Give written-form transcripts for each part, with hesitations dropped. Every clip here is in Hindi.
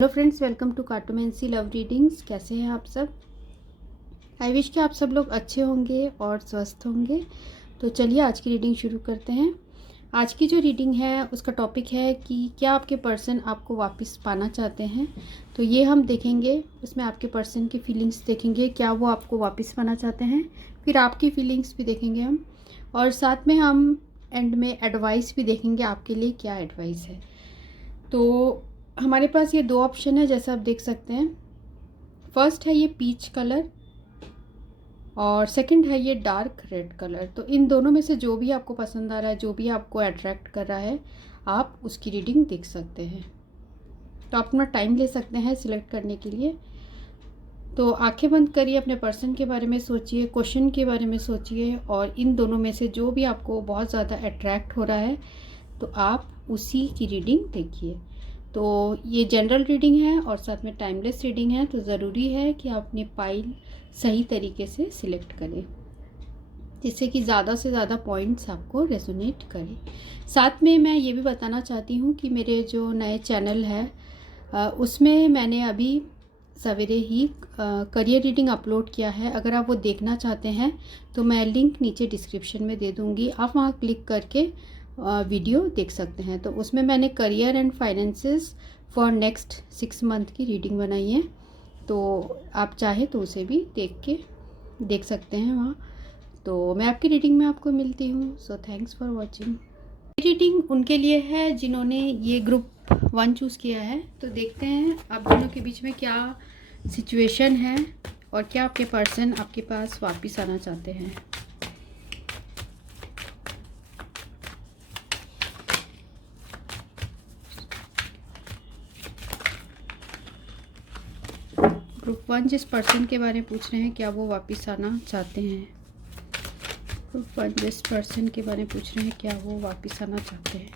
Hello friends, welcome to cartomancy love readings. कैसे हैं आप सब? आई विश कि आप सब लोग अच्छे होंगे और स्वस्थ होंगे। तो चलिए आज की रीडिंग शुरू करते हैं। आज की जो रीडिंग है उसका टॉपिक है कि क्या आपके पर्सन आपको वापस पाना चाहते हैं। तो ये हम देखेंगे, उसमें आपके पर्सन की फीलिंग्स देखेंगे, क्या वो आपको वापस पाना चाहते हैं। फिर आपकी फीलिंग्स भी देखेंगे हम, और साथ में हम एंड में एडवाइस भी देखेंगे, आपके लिए क्या एडवाइस है। तो हमारे पास ये दो ऑप्शन है, जैसा आप देख सकते हैं। फर्स्ट है ये पीच कलर और सेकंड है ये डार्क रेड कलर। तो इन दोनों में से जो भी आपको पसंद आ रहा है, जो भी आपको अट्रैक्ट कर रहा है, आप उसकी रीडिंग देख सकते हैं। तो आप अपना टाइम ले सकते हैं सिलेक्ट करने के लिए। तो आंखें बंद करिए, अपने पर्सन के बारे में सोचिए, क्वेश्चन के बारे में सोचिए, और इन दोनों में से जो भी आपको बहुत ज़्यादा अट्रैक्ट हो रहा है तो आप उसी की रीडिंग देखिए। तो ये जनरल रीडिंग है और साथ में टाइमलेस रीडिंग है, तो ज़रूरी है कि आप अपनी पाइल सही तरीके से सिलेक्ट करें, जिससे कि ज़्यादा से ज़्यादा पॉइंट्स आपको रेजोनेट करें। साथ में मैं ये भी बताना चाहती हूँ कि मेरे जो नए चैनल है उसमें मैंने अभी सवेरे ही करियर रीडिंग अपलोड किया है। अगर आप वो देखना चाहते हैं तो मैं लिंक नीचे डिस्क्रिप्शन में दे दूँगी, आप वहाँ क्लिक करके वीडियो देख सकते हैं। तो उसमें मैंने career and finances for next 6 month की रीडिंग बनाई है, तो आप चाहे तो उसे भी देख सकते हैं वहाँ। तो मैं आपकी रीडिंग में आपको मिलती हूँ। So thanks for watching. Reading उनके लिए है जिन्होंने ये ग्रुप 1 चूज़ किया है। तो देखते हैं आप दोनों के बीच में क्या सिचुएशन है और क्या आपके पर्सन आपके पास वापस आना चाहते हैं। ग्रुप 1 जिस पर्सन के बारे में पूछ रहे हैं, क्या वो वापस आना चाहते हैं। ग्रुप 1 जिस पर्सन के बारे में पूछ रहे हैं, क्या वो वापस आना चाहते हैं।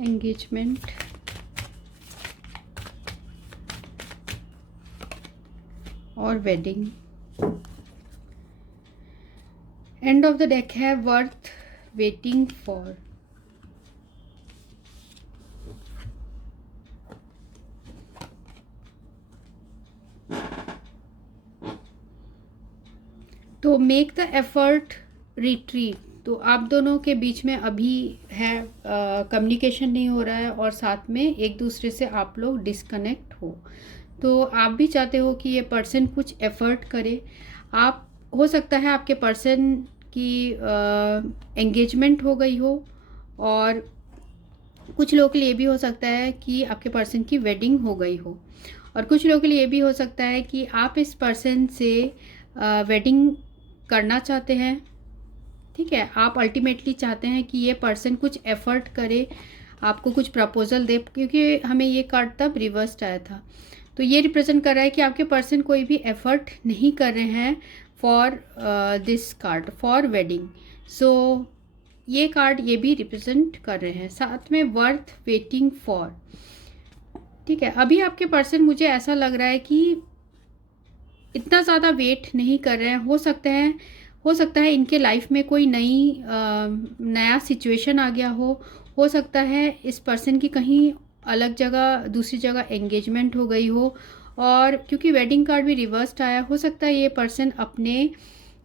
एंगेजमेंट, और wedding. And of the deck है वर्थ वेटिंग फॉर। तो मेक द एफर्ट रिट्रीट। तो आप दोनों के बीच में अभी है कम्युनिकेशन नहीं हो रहा है, और साथ में एक दूसरे से आप लोग डिस्कनेक्ट हो। तो आप भी चाहते हो कि ये पर्सन कुछ एफर्ट करे। आप हो सकता है आपके पर्सन की एंगेजमेंट हो गई हो, और कुछ लोगों के लिए भी हो सकता है कि आपके पर्सन की वेडिंग हो गई हो, और कुछ लोगों के लिए भी हो सकता है कि आप इस पर्सन से वेडिंग करना चाहते हैं। ठीक है, आप अल्टीमेटली चाहते हैं कि ये पर्सन कुछ एफर्ट करे, आपको कुछ प्रपोजल दे, क्योंकि हमें ये कार्ड तब रिवर्स्ड आया था। तो ये रिप्रेजेंट कर रहा है कि आपके पर्सन कोई भी एफर्ट नहीं कर रहे हैं for this card for wedding. So ये कार्ड ये भी रिप्रेजेंट कर रहे हैं। साथ में वर्थ वेटिंग फॉर। ठीक है, अभी आपके पर्सन मुझे ऐसा लग रहा है कि इतना ज़्यादा वेट नहीं कर रहे हैं। हो सकता है इनके लाइफ में कोई नया सिचुएशन आ गया हो सकता है इस पर्सन की कहीं अलग जगह दूसरी जगह एंगेजमेंट हो गई हो, और क्योंकि वेडिंग कार्ड भी रिवर्स्ड आया, हो सकता है ये पर्सन अपने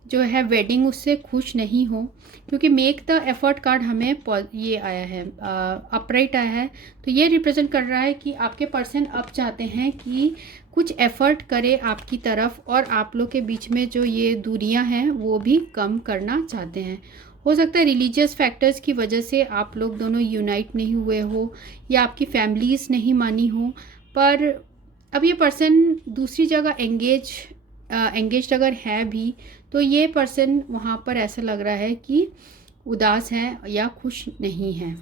जो है वेडिंग उससे खुश नहीं हो, क्योंकि मेक द एफर्ट कार्ड हमें ये आया है, अपराइट आया है। तो ये रिप्रेजेंट कर रहा है कि आपके पर्सन अब चाहते हैं कि कुछ एफर्ट करे आपकी तरफ, और आप लोग के बीच में जो ये दूरियां हैं वो भी कम करना चाहते हैं। हो सकता है रिलीजियस फैक्टर्स की वजह से आप लोग दोनों यूनाइट नहीं हुए हो, या आपकी फैमिलीज़ नहीं मानी हो, पर अब ये पर्सन दूसरी जगह एंगेज्ड अगर है भी, तो ये पर्सन वहाँ पर ऐसा लग रहा है कि उदास है या खुश नहीं है।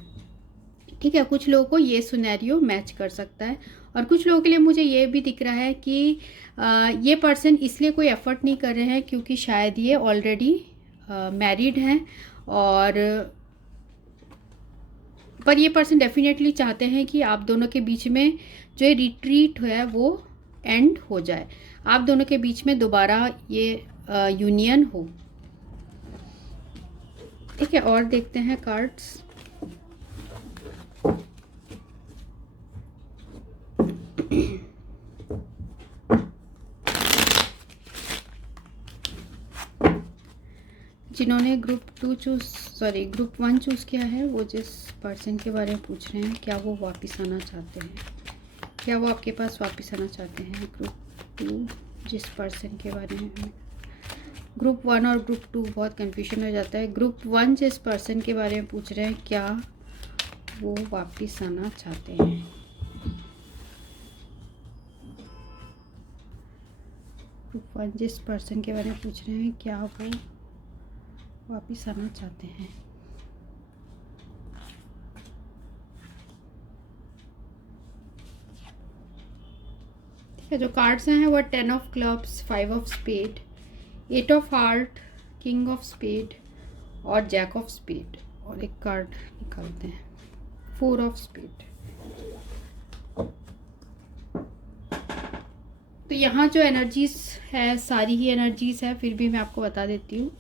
ठीक है, कुछ लोगों को ये सिनेरियो मैच कर सकता है, और कुछ लोगों के लिए मुझे ये भी दिख रहा है कि ये पर्सन इसलिए कोई एफर्ट नहीं कर रहे हैं क्योंकि शायद ये ऑलरेडी मैरिड हैं, और पर ये पर्सन डेफिनेटली चाहते हैं कि आप दोनों के बीच में जो रिट्रीट है वो एंड हो जाए, आप दोनों के बीच में दोबारा ये यूनियन हो। ठीक है, और देखते हैं कार्ड्स। जिन्होंने ग्रुप 1 चूज़ किया है, वो जिस पर्सन के बारे में पूछ रहे हैं, क्या वो वापस आना चाहते हैं, क्या वो आपके पास वापस आना चाहते हैं। ग्रुप 2 जिस पर्सन के बारे में, ग्रुप 1 और ग्रुप 2 बहुत कन्फ्यूजन हो जाता है। ग्रुप 1 जिस पर्सन के बारे में पूछ रहे हैं, क्या वो वापस आना चाहते हैं। ग्रुप 1 जिस पर्सन के बारे में पूछ रहे हैं, क्या वो वापस आना चाहते हैं। ठीक है, जो कार्ड्स हैं वो 10 of clubs, 5 of spade, 8 of heart, king of spade और जैक ऑफ स्पेड। और एक कार्ड निकालते हैं, 4 ऑफ स्पेड। तो यहाँ जो एनर्जीज है, सारी ही एनर्जीज है, फिर भी मैं आपको बता देती हूँ।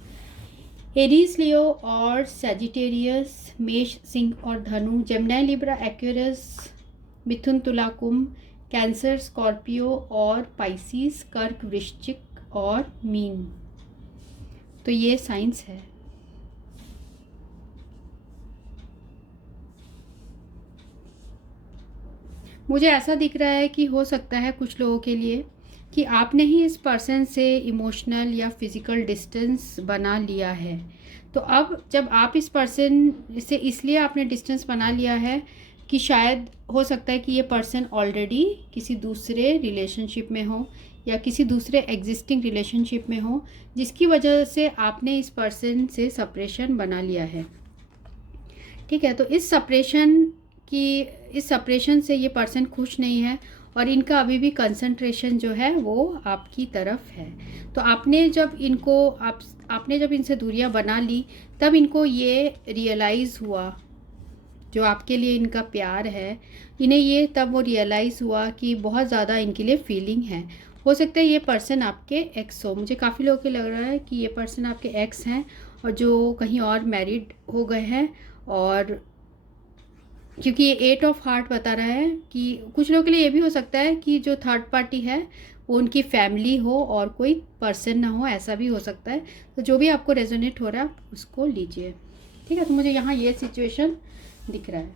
एरीज, लियो और सैजिटेरियस, मेष, सिंह और धनु, जेमिनी, लिब्रा, एक्वेरियस, मिथुन, तुला, कुंभ, कैंसर, स्कॉर्पियो और पाइसिस, कर्क, वृश्चिक और मीन। तो ये साइंस है। मुझे ऐसा दिख रहा है कि हो सकता है कुछ लोगों के लिए कि आपने ही इस पर्सन से इमोशनल या फिज़िकल डिस्टेंस बना लिया है। तो अब जब आप इस पर्सन से इसलिए आपने डिस्टेंस बना लिया है कि शायद हो सकता है कि ये पर्सन ऑलरेडी किसी दूसरे रिलेशनशिप में हो या किसी दूसरे एग्जिस्टिंग रिलेशनशिप में हो, जिसकी वजह से आपने इस पर्सन से सेपरेशन बना लिया है। ठीक है, तो इस सेपरेशन से ये पर्सन खुश नहीं है और इनका अभी भी कंसंट्रेशन जो है वो आपकी तरफ है। तो आपने जब इनसे दूरियां बना ली, तब इनको ये रियलाइज़ हुआ, जो आपके लिए इनका प्यार है, इन्हें ये तब वो रियलाइज़ हुआ कि बहुत ज़्यादा इनके लिए फीलिंग है। हो सकता है ये पर्सन आपके एक्स हो। मुझे काफ़ी लोगों को लग रहा है कि ये पर्सन आपके एक्स हैं और जो कहीं और मैरिड हो गए हैं। और क्योंकि ये 8 ऑफ हार्ट बता रहा है कि कुछ लोगों के लिए ये भी हो सकता है कि जो थर्ड पार्टी है वो उनकी फैमिली हो और कोई पर्सन ना हो, ऐसा भी हो सकता है। तो जो भी आपको रेजोनेट हो रहा है आप उसको लीजिए। ठीक है, तो मुझे यहाँ ये सिचुएशन दिख रहा है।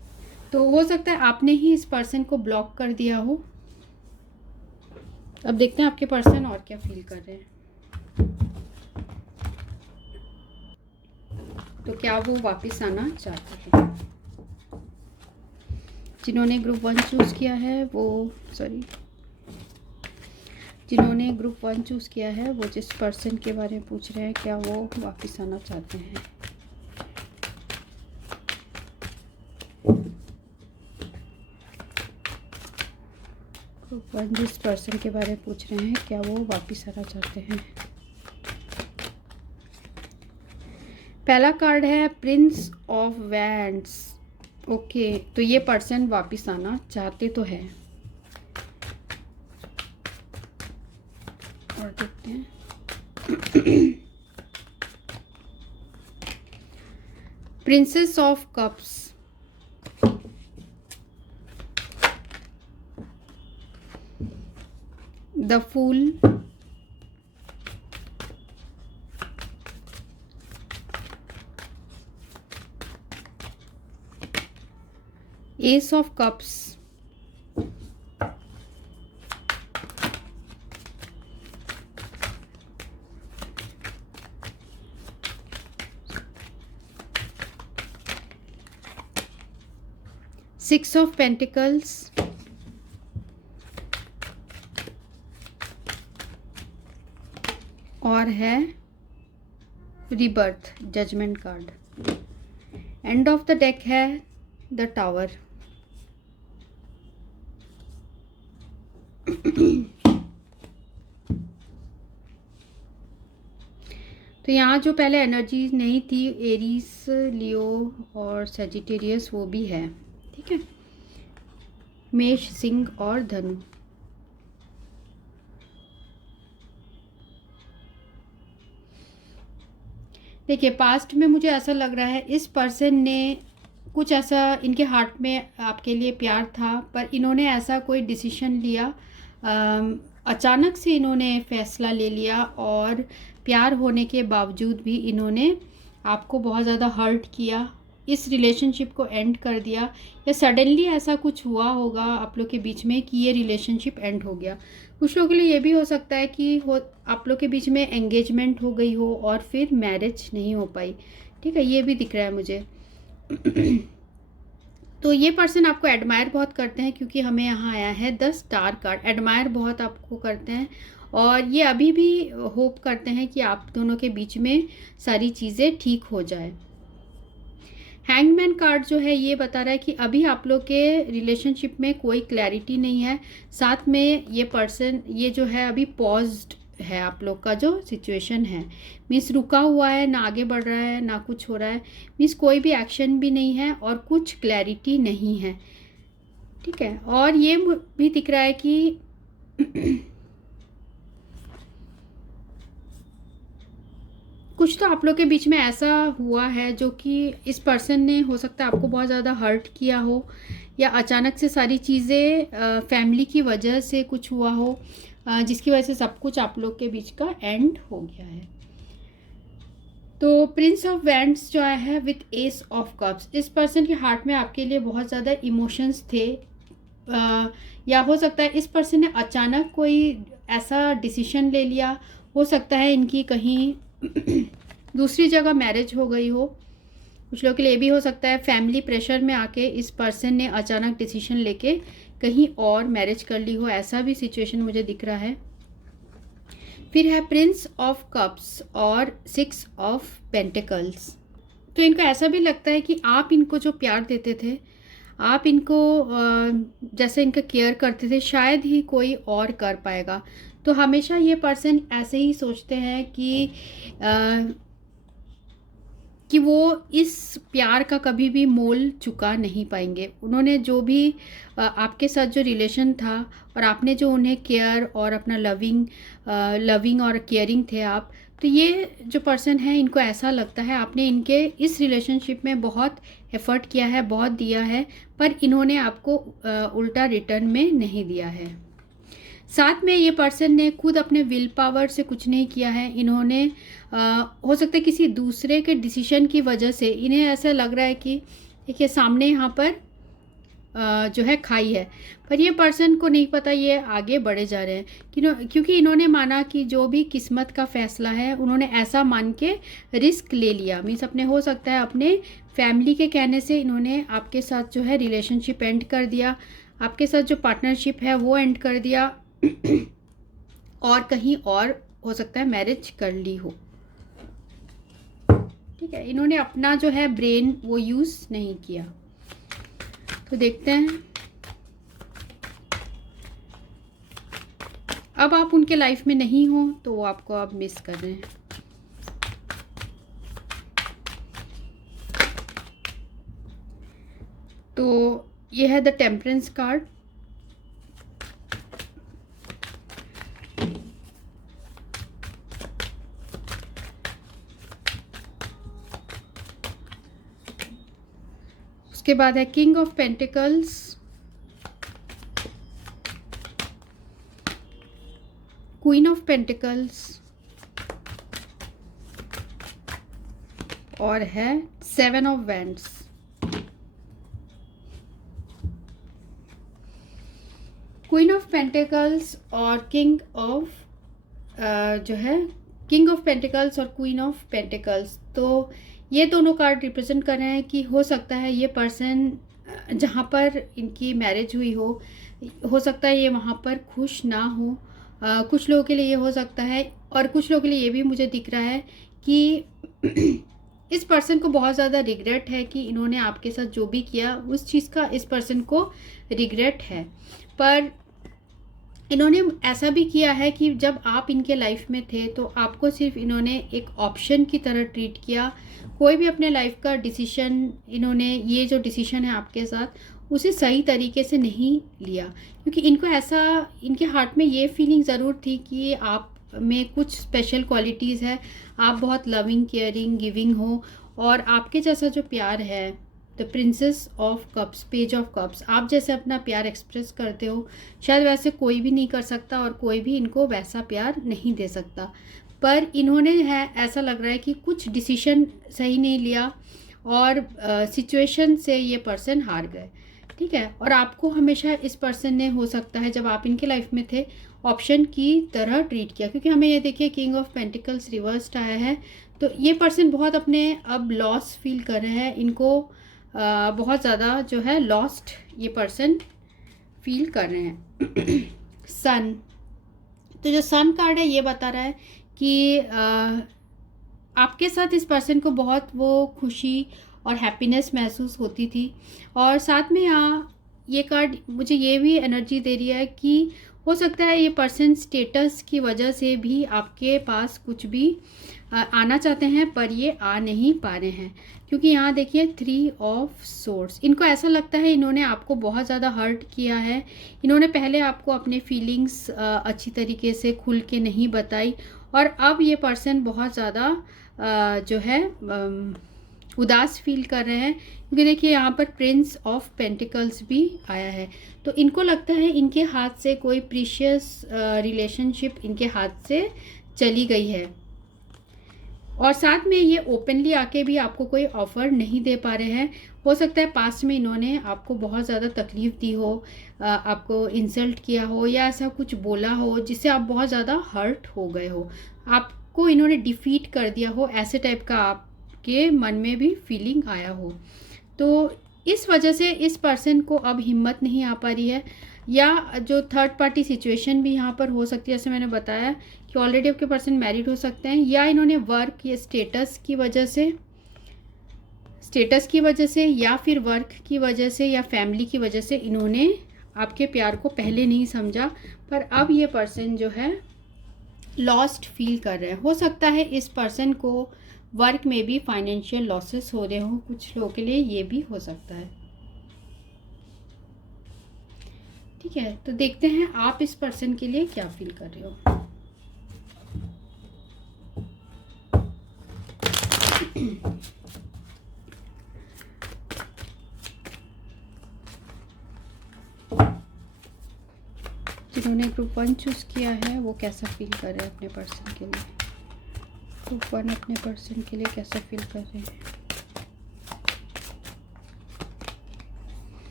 तो हो सकता है आपने ही इस पर्सन को ब्लॉक कर दिया हो। अब देखते हैं आपके पर्सन और क्या फील कर रहे हैं। तो क्या वो वापस आना चाहते हैं। जिन्होंने ग्रुप 1 चूज़ किया है जिन्होंने ग्रुप 1 चूज़ किया है, वो जिस पर्सन के बारे में पूछ रहे हैं, क्या वो वापस आना चाहते हैं। ग्रुप 1 जिस पर्सन के बारे में पूछ रहे हैं, क्या वो वापस आना चाहते हैं। पहला कार्ड है प्रिंस ऑफ वैंड्स। ओके, तो ये पर्सन वापस आना चाहते तो है। और देखते हैं princess of cups, the fool, ace of cups, six of pentacles, और है rebirth, judgement card. End of the deck है द टावर। तो यहाँ जो पहले एनर्जी नहीं थी, एरीज, लियो और सैजिटेरियस, वो भी है। ठीक है, मेष, सिंह और धनु। देखिए, पास्ट में मुझे ऐसा लग रहा है इस पर्सन ने कुछ ऐसा, इनके हार्ट में आपके लिए प्यार था, पर इन्होंने ऐसा कोई डिसीजन लिया, अचानक से इन्होंने फैसला ले लिया, और प्यार होने के बावजूद भी इन्होंने आपको बहुत ज़्यादा हर्ट किया, इस रिलेशनशिप को एंड कर दिया, या सडनली ऐसा कुछ हुआ होगा आप लोग के बीच में कि ये रिलेशनशिप एंड हो गया। कुछ लोगों के लिए ये भी हो सकता है कि आप लोग के बीच में एंगेजमेंट हो गई हो और फिर मैरिज नहीं हो पाई। ठीक है, ये भी दिख रहा है मुझे। तो ये पर्सन आपको एडमायर बहुत करते हैं, क्योंकि हमें यहाँ आया है 10 स्टार कार्ड। एडमायर बहुत आपको करते हैं, और ये अभी भी होप करते हैं कि आप दोनों के बीच में सारी चीज़ें ठीक हो जाए। हैंगमैन कार्ड जो है ये बता रहा है कि अभी आप लोग के रिलेशनशिप में कोई क्लैरिटी नहीं है, साथ में ये पर्सन ये जो है अभी पॉज्ड है, आप लोग का जो सिचुएशन है मीन्स रुका हुआ है, ना आगे बढ़ रहा है ना कुछ हो रहा है, मीन्स कोई भी एक्शन भी नहीं है और कुछ क्लैरिटी नहीं है। ठीक है, और ये भी दिख रहा है कि कुछ तो आप लोग के बीच में ऐसा हुआ है जो कि इस पर्सन ने हो सकता है आपको बहुत ज़्यादा हर्ट किया हो, या अचानक से सारी चीज़ें फैमिली की वजह से कुछ हुआ हो, जिसकी वजह से सब कुछ आप लोग के बीच का एंड हो गया है। तो प्रिंस ऑफ वैंड्स जो है विथ एस ऑफ कप्स, इस पर्सन के हार्ट में आपके लिए बहुत ज़्यादा इमोशंस थे, या हो सकता है इस पर्सन ने अचानक कोई ऐसा डिसीजन ले लिया, हो सकता है इनकी कहीं दूसरी जगह मैरिज हो गई हो। कुछ लोगों के लिए भी हो सकता है फैमिली प्रेशर में आके इस पर्सन ने अचानक डिसीजन लेके कहीं और मैरिज कर ली हो, ऐसा भी सिचुएशन मुझे दिख रहा है। फिर है प्रिंस ऑफ कप्स और 6 ऑफ पेंटिकल्स। तो इनको ऐसा भी लगता है कि आप इनको जो प्यार देते थे, आप इनको जैसे इनका केयर करते थे, शायद ही कोई और कर पाएगा। तो हमेशा ये पर्सन ऐसे ही सोचते हैं कि वो इस प्यार का कभी भी मोल चुका नहीं पाएंगे। उन्होंने जो भी आपके साथ जो रिलेशन था, और आपने जो उन्हें केयर और अपना लविंग और केयरिंग थे आप, तो ये जो पर्सन है इनको ऐसा लगता है आपने इनके इस रिलेशनशिप में बहुत एफर्ट किया है, बहुत दिया है, पर इन्होंने आपको उल्टा रिटर्न में नहीं दिया है। साथ में ये पर्सन ने खुद अपने विल पावर से कुछ नहीं किया है, इन्होंने हो सकता है किसी दूसरे के डिसीजन की वजह से इन्हें ऐसा लग रहा है कि देखिए सामने यहाँ पर जो है खाई है, पर ये पर्सन को नहीं पता ये आगे बढ़े जा रहे हैं, क्योंकि इन्होंने माना कि जो भी किस्मत का फैसला है उन्होंने ऐसा मान के रिस्क ले लिया। मीन्स अपने हो सकता है अपने फैमिली के कहने से इन्होंने आपके साथ जो है रिलेशनशिप एंड कर दिया, आपके साथ जो पार्टनरशिप है वो एंड कर दिया, और कहीं और हो सकता है मैरिज कर ली हो। ठीक है, इन्होंने अपना जो है ब्रेन वो यूज़ नहीं किया। तो देखते हैं अब आप उनके लाइफ में नहीं हो तो वो आपको अब मिस कर रहे हैं। तो ये है द टेम्परेंस कार्ड। उसके बाद है king of pentacles, queen of pentacles, और है 7 of wands. Queen of pentacles और किंग ऑफ जो है किंग ऑफ पेंटिकल्स और क्वीन ऑफ पेंटिकल्स, तो ये दोनों कार्ड रिप्रेजेंट कर रहे हैं कि हो सकता है ये पर्सन जहाँ पर इनकी मैरिज हुई हो सकता है ये वहाँ पर खुश ना हो। कुछ लोगों के लिए ये हो सकता है, और कुछ लोगों के लिए ये भी मुझे दिख रहा है कि इस पर्सन को बहुत ज़्यादा रिग्रेट है कि इन्होंने आपके साथ जो भी किया उस चीज़ का इस पर्सन को रिग्रेट है। पर इन्होंने ऐसा भी किया है कि जब आप इनके लाइफ में थे तो आपको सिर्फ इन्होंने एक ऑप्शन की तरह ट्रीट किया। कोई भी अपने लाइफ का डिसीजन इन्होंने, ये जो डिसीजन है आपके साथ, उसे सही तरीके से नहीं लिया, क्योंकि इनको ऐसा, इनके हार्ट में ये फीलिंग ज़रूर थी कि आप में कुछ स्पेशल क्वालिटीज़ है। आप बहुत लविंग, केयरिंग, गिविंग हो, और आपके जैसा जो प्यार है, the princess of cups, page of cups, आप जैसे अपना प्यार एक्सप्रेस करते हो शायद वैसे कोई भी नहीं कर सकता, और कोई भी इनको वैसा प्यार नहीं दे सकता। पर इन्होंने है, ऐसा लग रहा है कि कुछ डिसीजन सही नहीं लिया और सिचुएशन से ये पर्सन हार गए। ठीक है, और आपको हमेशा इस पर्सन ने, हो सकता है जब आप इनके लाइफ में थे, ऑप्शन की तरह ट्रीट किया, क्योंकि हमें ये देखिए किंग ऑफ पेंटिकल्स रिवर्स्ड आया है। तो ये पर्सन बहुत अपने अब लॉस फील कर रहे हैं, इनको बहुत ज़्यादा जो है लॉस्ट ये पर्सन फील कर रहे हैं। सन, तो जो सन कार्ड है ये बता रहा है कि आपके साथ इस पर्सन को बहुत वो खुशी और हैप्पीनेस महसूस होती थी, और साथ में यहाँ ये कार्ड मुझे ये भी एनर्जी दे रही है कि हो सकता है ये पर्सन स्टेटस की वजह से भी आपके पास कुछ भी आना चाहते हैं, पर ये आ नहीं पा रहे हैं, क्योंकि यहाँ देखिए 3 ऑफ सोर्ड्स, इनको ऐसा लगता है इन्होंने आपको बहुत ज़्यादा हर्ट किया है। इन्होंने पहले आपको अपने फीलिंग्स अच्छी तरीके से खुल के नहीं बताई, और अब ये पर्सन बहुत ज़्यादा जो है उदास फील कर रहे हैं, क्योंकि देखिए यहाँ पर प्रिंस ऑफ पेंटिकल्स भी आया है। तो इनको लगता है इनके हाथ से कोई प्रीशियस रिलेशनशिप इनके हाथ से चली गई है, और साथ में ये ओपनली आके भी आपको कोई ऑफ़र नहीं दे पा रहे हैं। हो सकता है पास्ट में इन्होंने आपको बहुत ज़्यादा तकलीफ़ दी हो, आपको इंसल्ट किया हो, या ऐसा कुछ बोला हो जिससे आप बहुत ज़्यादा हर्ट हो गए हो, आपको इन्होंने डिफीट कर दिया हो, ऐसे टाइप का आपके मन में भी फीलिंग आया हो। तो इस वजह से इस पर्सन को अब हिम्मत नहीं आ पा रही है, या जो थर्ड पार्टी सिचुएशन भी यहाँ पर हो सकती है, जैसे मैंने बताया कि ऑलरेडी आपके पर्सन मैरिड हो सकते हैं, या इन्होंने वर्क या स्टेटस की वजह से या फिर वर्क की वजह से या फैमिली की वजह से इन्होंने आपके प्यार को पहले नहीं समझा, पर अब ये पर्सन जो है लॉस्ट फील कर रहे हैं। हो सकता है इस पर्सन को वर्क में भी फाइनेंशियल लॉसेस हो रहे हो, कुछ लोगों के लिए ये भी हो सकता है। ठीक है, तो देखते हैं आप इस पर्सन के लिए क्या फील कर रहे हो। जिन्होंने ग्रुप 1 चूज़ किया है वो कैसा फील कर रहे हैं अपने पर्सन के लिए, ग्रुप 1 अपने पर्सन के लिए कैसा फील कर रहे हैं।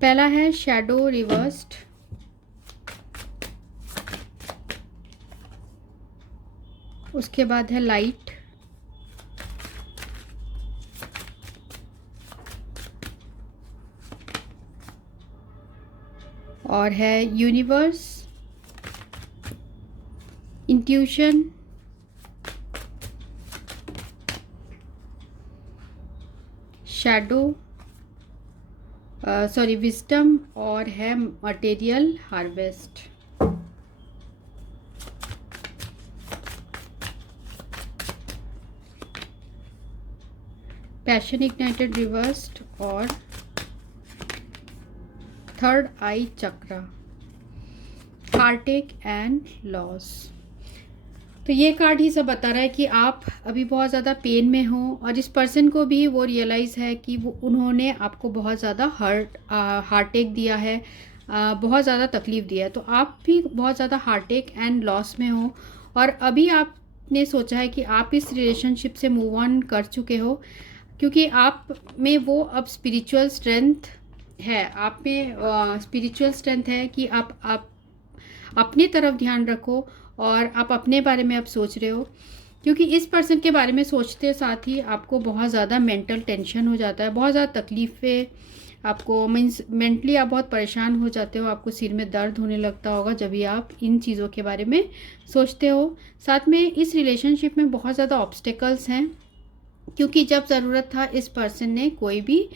पहला है शैडो रिवर्स्ड, उसके बाद है लाइट, और है universe, intuition, shadow, sorry wisdom, और है material harvest. Passion ignited reversed, और third eye chakra, heartache and loss. तो ये कार्ड ही सब बता रहा है कि आप अभी बहुत ज़्यादा पेन में हो, और इस पर्सन को भी वो रियलाइज़ है कि वो उन्होंने आपको बहुत ज़्यादा हार्टेक दिया है, बहुत ज़्यादा तकलीफ़ दिया है। तो आप भी बहुत ज़्यादा हार्टेक एंड लॉस में हो, और अभी आपने सोचा है कि आप इस रिलेशनशिप से मूव ऑन कर चुके हो, क्योंकि आप में वो अब स्पिरिचुअल स्ट्रेंथ है, आप में स्पिरिचुअल स्ट्रेंथ है कि आप अपनी तरफ ध्यान रखो, और आप अपने बारे में अब सोच रहे हो, क्योंकि इस पर्सन के बारे में सोचते साथ ही आपको बहुत ज़्यादा मेंटल टेंशन हो जाता है, बहुत ज़्यादा तकलीफ़ें आपको, मीन्स मेंटली आप बहुत परेशान हो जाते हो, आपको सिर में दर्द होने लगता होगा जब भी आप इन चीज़ों के बारे में सोचते हो। साथ में इस रिलेशनशिप में बहुत ज़्यादा ऑब्स्टेकल्स हैं, क्योंकि जब ज़रूरत था इस पर्सन ने कोई भी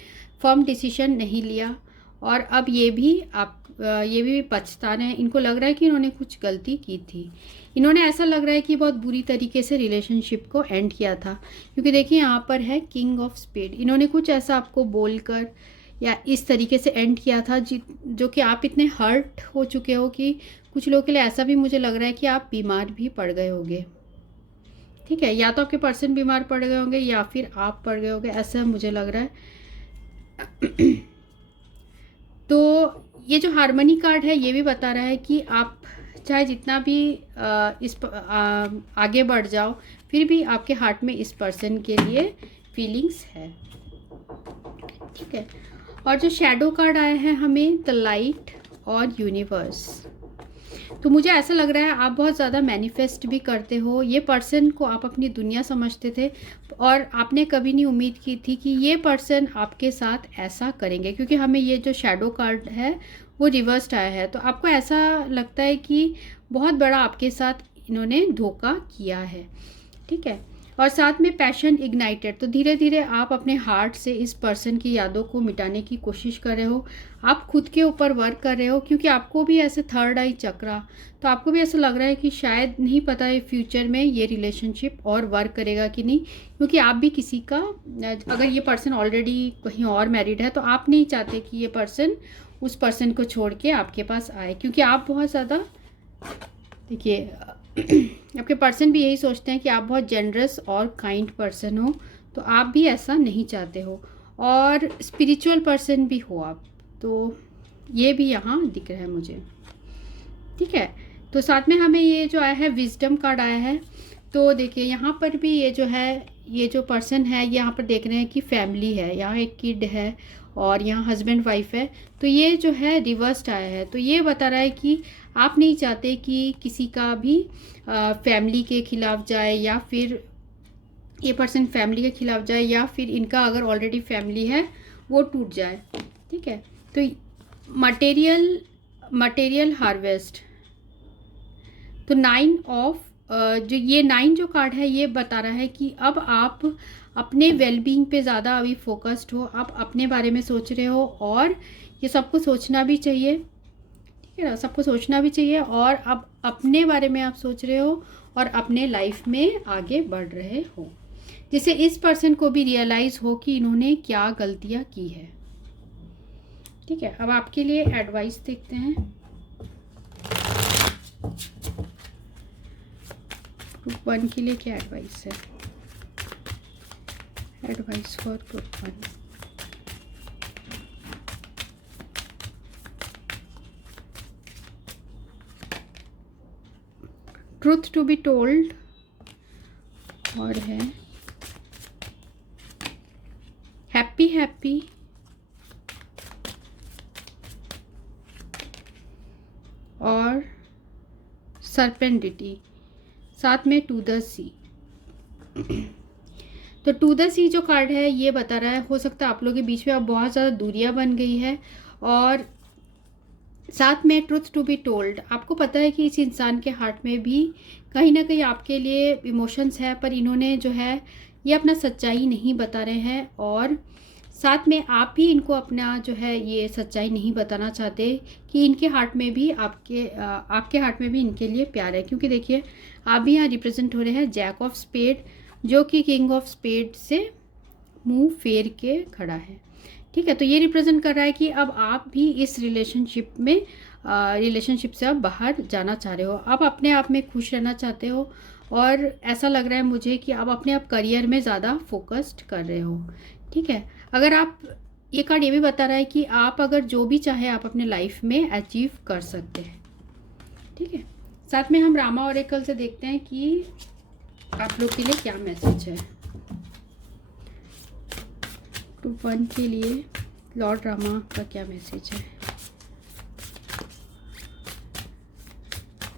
फर्म डिसीजन नहीं लिया, और अब ये भी पछता रहे हैं। इनको लग रहा है कि इन्होंने कुछ गलती की थी, इन्होंने ऐसा लग रहा है कि बहुत बुरी तरीके से रिलेशनशिप को एंड किया था, क्योंकि देखिए यहाँ पर है किंग ऑफ स्पेड। इन्होंने कुछ ऐसा आपको बोलकर या इस तरीके से एंड किया था जो कि आप इतने हर्ट हो चुके हो कि कुछ लोगों के लिए ऐसा भी मुझे लग रहा है कि आप बीमार भी पड़ गए होंगे। ठीक है, या तो आपके पर्सन बीमार पड़ गए होंगे या फिर आप पड़ गए होंगे, ऐसा मुझे लग रहा है। तो ये जो हार्मनी कार्ड है ये भी बता रहा है कि आप चाहे जितना भी आगे बढ़ जाओ, फिर भी आपके हार्ट में इस पर्सन के लिए फीलिंग्स है। ठीक है, और जो शैडो कार्ड आया है हमें द लाइट और यूनिवर्स, तो मुझे ऐसा लग रहा है आप बहुत ज़्यादा मैनिफेस्ट भी करते हो। ये पर्सन को आप अपनी दुनिया समझते थे और आपने कभी नहीं उम्मीद की थी कि ये पर्सन आपके साथ ऐसा करेंगे, क्योंकि हमें ये जो शैडो कार्ड है वो रिवर्स्ड आया है। तो आपको ऐसा लगता है कि बहुत बड़ा आपके साथ इन्होंने धोखा किया है। ठीक है, और साथ में पैशन इग्नाइटेड, तो धीरे धीरे आप अपने हार्ट से इस पर्सन की यादों को मिटाने की कोशिश कर रहे हो। आप खुद के ऊपर वर्क कर रहे हो, क्योंकि आपको भी ऐसे थर्ड आई चक्रा, तो आपको भी ऐसा लग रहा है कि शायद नहीं पता है फ्यूचर में ये रिलेशनशिप और वर्क करेगा कि नहीं, क्योंकि आप भी किसी का, अगर ये पर्सन ऑलरेडी कहीं और मैरिड है तो आप नहीं चाहते कि ये पर्सन उस पर्सन को छोड़ के आपके पास आए, क्योंकि आप बहुत ज़्यादा, देखिए आपके पर्सन भी यही सोचते हैं कि आप बहुत जेनरस और काइंड पर्सन हो, तो आप भी ऐसा नहीं चाहते हो, और स्पिरिचुअल पर्सन भी हो आप, तो ये भी यहाँ दिख रहा है मुझे। ठीक है, तो साथ में हमें ये जो आया है विजडम कार्ड आया है, तो देखिए यहाँ पर भी ये जो है, ये जो पर्सन है यहाँ पर देख रहे हैं कि फैमिली है, यहाँ एक किड है और यहाँ हस्बैंड वाइफ है, तो ये जो है रिवर्स्ड आया है। तो ये बता रहा है कि आप नहीं चाहते कि किसी का भी फैमिली के खिलाफ जाए, या फिर ये पर्सन फैमिली के खिलाफ जाए, या फिर इनका अगर ऑलरेडी फैमिली है वो टूट जाए। ठीक है, तो मटेरियल हार्वेस्ट, तो 9 ऑफ जो ये 9 जो कार्ड है ये बता रहा है कि अब आप अपने वेलबींग पे ज़्यादा अभी फोकस्ड हो, आप अपने बारे में सोच रहे हो, और ये सबको सोचना भी चाहिए। ठीक है ना, सबको सोचना भी चाहिए, और अब अपने बारे में आप सोच रहे हो और अपने लाइफ में आगे बढ़ रहे हो, जिससे इस पर्सन को भी रियलाइज़ हो कि इन्होंने क्या गलतियाँ की है। ठीक है, अब आपके लिए एडवाइस देखते हैं। ग्रुप 1 के लिए क्या एडवाइस है? Advice for group 1। Truth to be told, और है हैप्पी हैप्पी, और सर्पेंडिटी, साथ में टू द सी। तो टू द सी जो कार्ड है ये बता रहा है, हो सकता है आप लोगों के बीच में अब बहुत ज़्यादा दूरियां बन गई है, और साथ में ट्रुथ टू बी टोल्ड, आपको पता है कि इस इंसान के हार्ट में भी कहीं ना कहीं आपके लिए इमोशंस है, पर इन्होंने जो है ये अपना सच्चाई नहीं बता रहे हैं, और साथ में आप भी इनको अपना जो है ये सच्चाई नहीं बताना चाहते कि इनके हार्ट में भी आपके हार्ट में भी इनके लिए प्यार है। क्योंकि देखिए आप भी यहाँ रिप्रेजेंट हो रहे हैं जैक ऑफ स्पेड, जो कि किंग ऑफ स्पेड से मुंह फेर के खड़ा है। ठीक है, तो ये रिप्रेजेंट कर रहा है कि अब आप भी इस रिलेशनशिप से अब बाहर जाना चाह रहे हो, आप अपने आप में खुश रहना चाहते हो, और ऐसा लग रहा है मुझे कि आप अपने आप करियर में ज़्यादा फोकस्ड कर रहे हो। ठीक है, अगर आप, ये कार्ड ये भी बता रहा है कि आप अगर जो भी चाहे आप अपने लाइफ में अचीव कर सकते हैं। ठीक है, साथ में हम रामा ओरेकल से देखते हैं कि आप लोग के लिए क्या मैसेज है। ग्रुप 1 के लिए लॉर्ड रामा का क्या मैसेज है?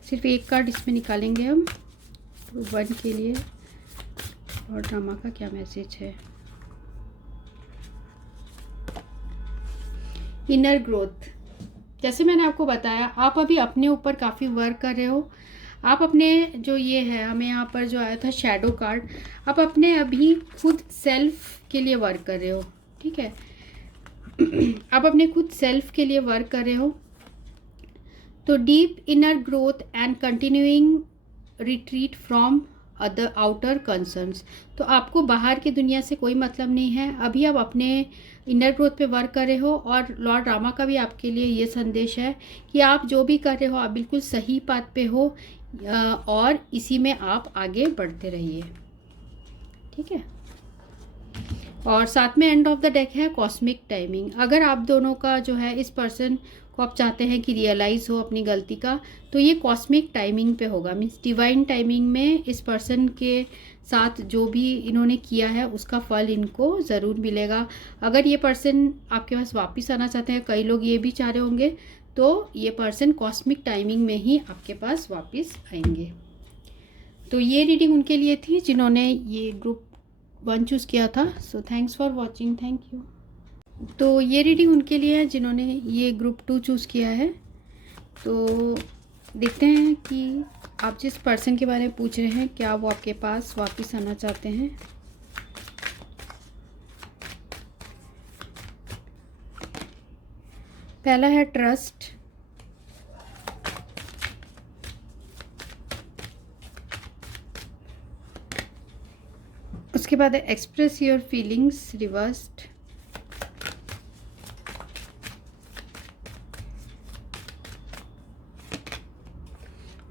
सिर्फ एक कार्ड इसमें निकालेंगे हम। ग्रुप 1 के लिए लॉर्ड रामा का क्या मैसेज है? इनर ग्रोथ, जैसे मैंने आपको बताया आप अभी अपने ऊपर काफ़ी वर्क कर रहे हो, आप अपने जो ये है, हमें यहाँ पर जो आया था शैडो कार्ड, आप अपने अभी खुद सेल्फ के लिए वर्क कर रहे हो। ठीक है, आप अपने खुद सेल्फ के लिए वर्क कर रहे हो, तो deep inner growth and continuing retreat from other outer concerns. तो आपको बाहर की दुनिया से कोई मतलब नहीं है, अभी आप अपने इनर ग्रोथ पे वर्क कर रहे हो। और लॉर्ड रामा का भी आपके लिए ये संदेश है कि आप जो भी कर रहे हो आप बिल्कुल सही पाथ पे हो, और इसी में आप आगे बढ़ते रहिए, ठीक है। और साथ में एंड ऑफ द डेक है कॉस्मिक टाइमिंग। अगर आप दोनों का जो है, इस पर्सन को आप चाहते हैं कि रियलाइज़ हो अपनी गलती का, तो ये कॉस्मिक टाइमिंग पे होगा, मीन्स डिवाइन टाइमिंग में इस पर्सन के साथ जो भी इन्होंने किया है उसका फल इनको ज़रूर मिलेगा। अगर ये पर्सन आपके पास वापस आना चाहते हैं, कई लोग ये भी चाह रहे होंगे, तो ये पर्सन कॉस्मिक टाइमिंग में ही आपके पास वापस आएंगे। तो ये रीडिंग उनके लिए थी जिन्होंने ये ग्रुप 1 चूज़ किया था। So thanks for watching, thank you. तो ये रीडिंग उनके लिए है जिन्होंने ये ग्रुप 2 चूज़ किया है। तो देखते हैं कि आप जिस पर्सन के बारे में पूछ रहे हैं, क्या वो आपके पास वापस आना चाहते हैं। पहला है ट्रस्ट, उसके बाद है express your feelings reversed,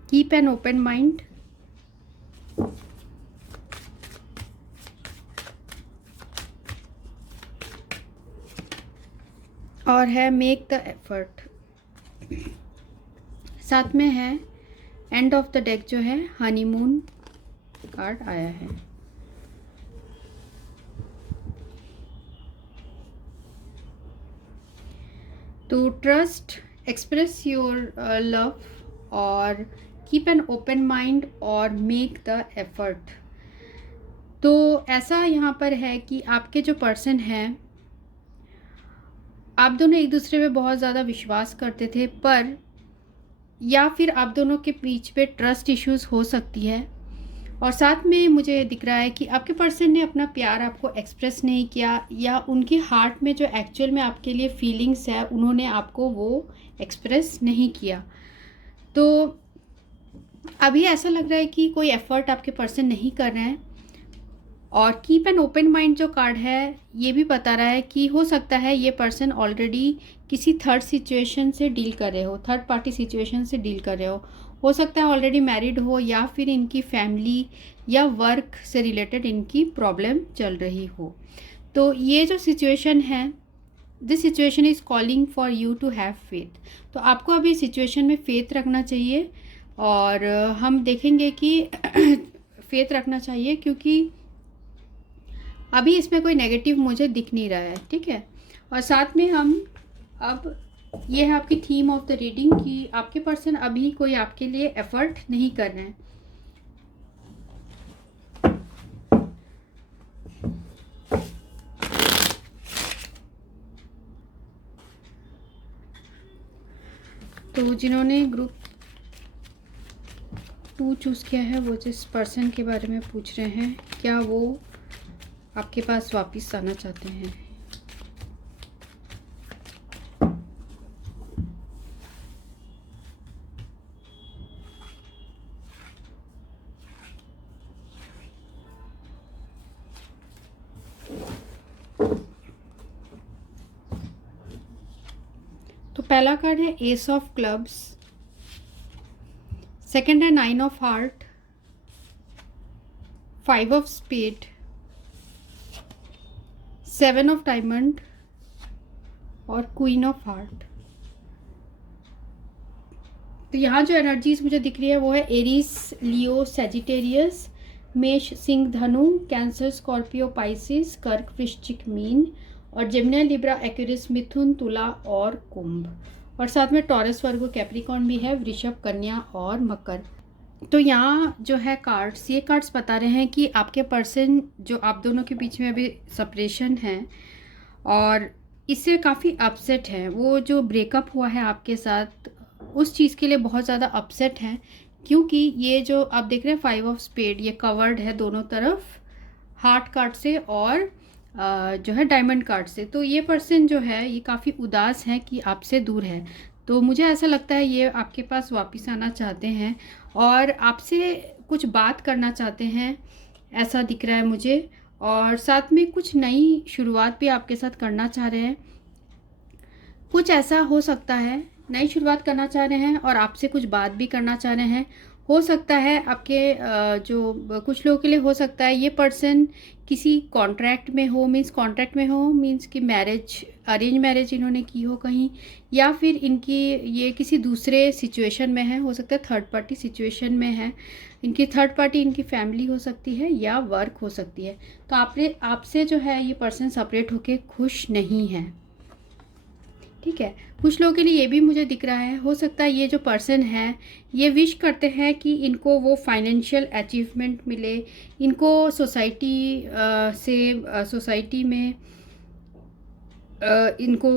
keep an open mind, और है मेक द एफर्ट। साथ में है एंड ऑफ द डेक जो है हनीमून कार्ड आया है। To trust, express your love, और कीप एन ओपन माइंड, और मेक द एफर्ट। तो ऐसा यहाँ पर है कि आपके जो पर्सन हैं, आप दोनों एक दूसरे पे बहुत ज़्यादा विश्वास करते थे, पर या फिर आप दोनों के बीच पे ट्रस्ट इश्यूज हो सकती है। और साथ में मुझे दिख रहा है कि आपके पर्सन ने अपना प्यार आपको एक्सप्रेस नहीं किया, या उनके हार्ट में जो एक्चुअल में आपके लिए फीलिंग्स है उन्होंने आपको वो एक्सप्रेस नहीं किया। तो अभी ऐसा लग रहा है कि कोई एफर्ट आपके पर्सन नहीं कर रहे हैं। और कीप एन ओपन माइंड जो कार्ड है ये भी बता रहा है कि हो सकता है ये पर्सन ऑलरेडी किसी थर्ड सिचुएशन से डील कर रहे हो, थर्ड पार्टी सिचुएशन से डील कर रहे हो सकता है ऑलरेडी मैरिड हो, या फिर इनकी फैमिली या वर्क से रिलेटेड इनकी प्रॉब्लम चल रही हो। तो ये जो सिचुएशन है, this situation is calling for you to have faith. तो आपको अभी सिचुएशन में फेथ रखना चाहिए, और हम देखेंगे कि फेथ रखना चाहिए, क्योंकि अभी इसमें कोई नेगेटिव मुझे दिख नहीं रहा है, ठीक है। और साथ में हम अब ये है आपकी थीम ऑफ द रीडिंग कि आपके पर्सन अभी कोई आपके लिए एफर्ट नहीं कर रहे हैं। तो जिन्होंने ग्रुप 2 चूज़ किया है, वो जिस पर्सन के बारे में पूछ रहे हैं, क्या वो आपके पास वापस आना चाहते हैं। तो पहला कार्ड है एस ऑफ क्लब्स, सेकंड है 9 of heart, 5 of spade, 7 of diamond, और क्वीन ऑफ हार्ट। तो यहाँ जो एनर्जीज मुझे दिख रही है वो है एरीज, लियो, सेजिटेरियस, मेष, सिंह, धनु, कैंसर, स्कॉर्पियो, पाइसिस, कर्क, वृश्चिक, मीन, और जेमिनी, लिब्रा, एक्वेरियस, मिथुन, तुला और कुंभ। और साथ में टॉरस, वर्गो, कैप्रिकॉर्न भी है, वृषभ, कन्या और मकर। तो यहाँ जो है कार्ड्स, ये कार्ड्स बता रहे हैं कि आपके पर्सन जो आप दोनों के बीच में अभी सेपरेशन है और इससे काफ़ी अपसेट है। वो जो ब्रेकअप हुआ है आपके साथ उस चीज़ के लिए बहुत ज़्यादा अपसेट है, क्योंकि ये जो आप देख रहे हैं 5 ऑफ स्पेड, ये कवर्ड है दोनों तरफ हार्ट कार्ड से और जो है डायमंड कार्ड से। तो ये पर्सन जो है ये काफ़ी उदास है कि आपसे दूर है। तो मुझे ऐसा लगता है ये आपके पास वापस आना चाहते हैं और आपसे कुछ बात करना चाहते हैं, ऐसा दिख रहा है मुझे। और साथ में कुछ नई शुरुआत भी आपके साथ करना चाह रहे हैं। कुछ ऐसा हो सकता है, नई शुरुआत करना चाह रहे हैं और आपसे कुछ बात भी करना चाह रहे हैं। हो सकता है आपके जो कुछ लोगों के लिए हो सकता है ये पर्सन किसी कॉन्ट्रैक्ट में हो, मीन्स कि मैरिज, अरेंज मैरिज इन्होंने की हो कहीं, या फिर इनकी ये किसी दूसरे सिचुएशन में है। हो सकता है थर्ड पार्टी सिचुएशन में है। इनकी थर्ड पार्टी इनकी फैमिली हो सकती है या वर्क हो सकती है। तो आपसे जो है ये पर्सन सेपरेट होके खुश नहीं है, ठीक है। कुछ लोगों के लिए ये भी मुझे दिख रहा है, हो सकता है ये जो पर्सन है ये विश करते हैं कि इनको वो फाइनेंशियल अचीवमेंट मिले, इनको सोसाइटी में इनको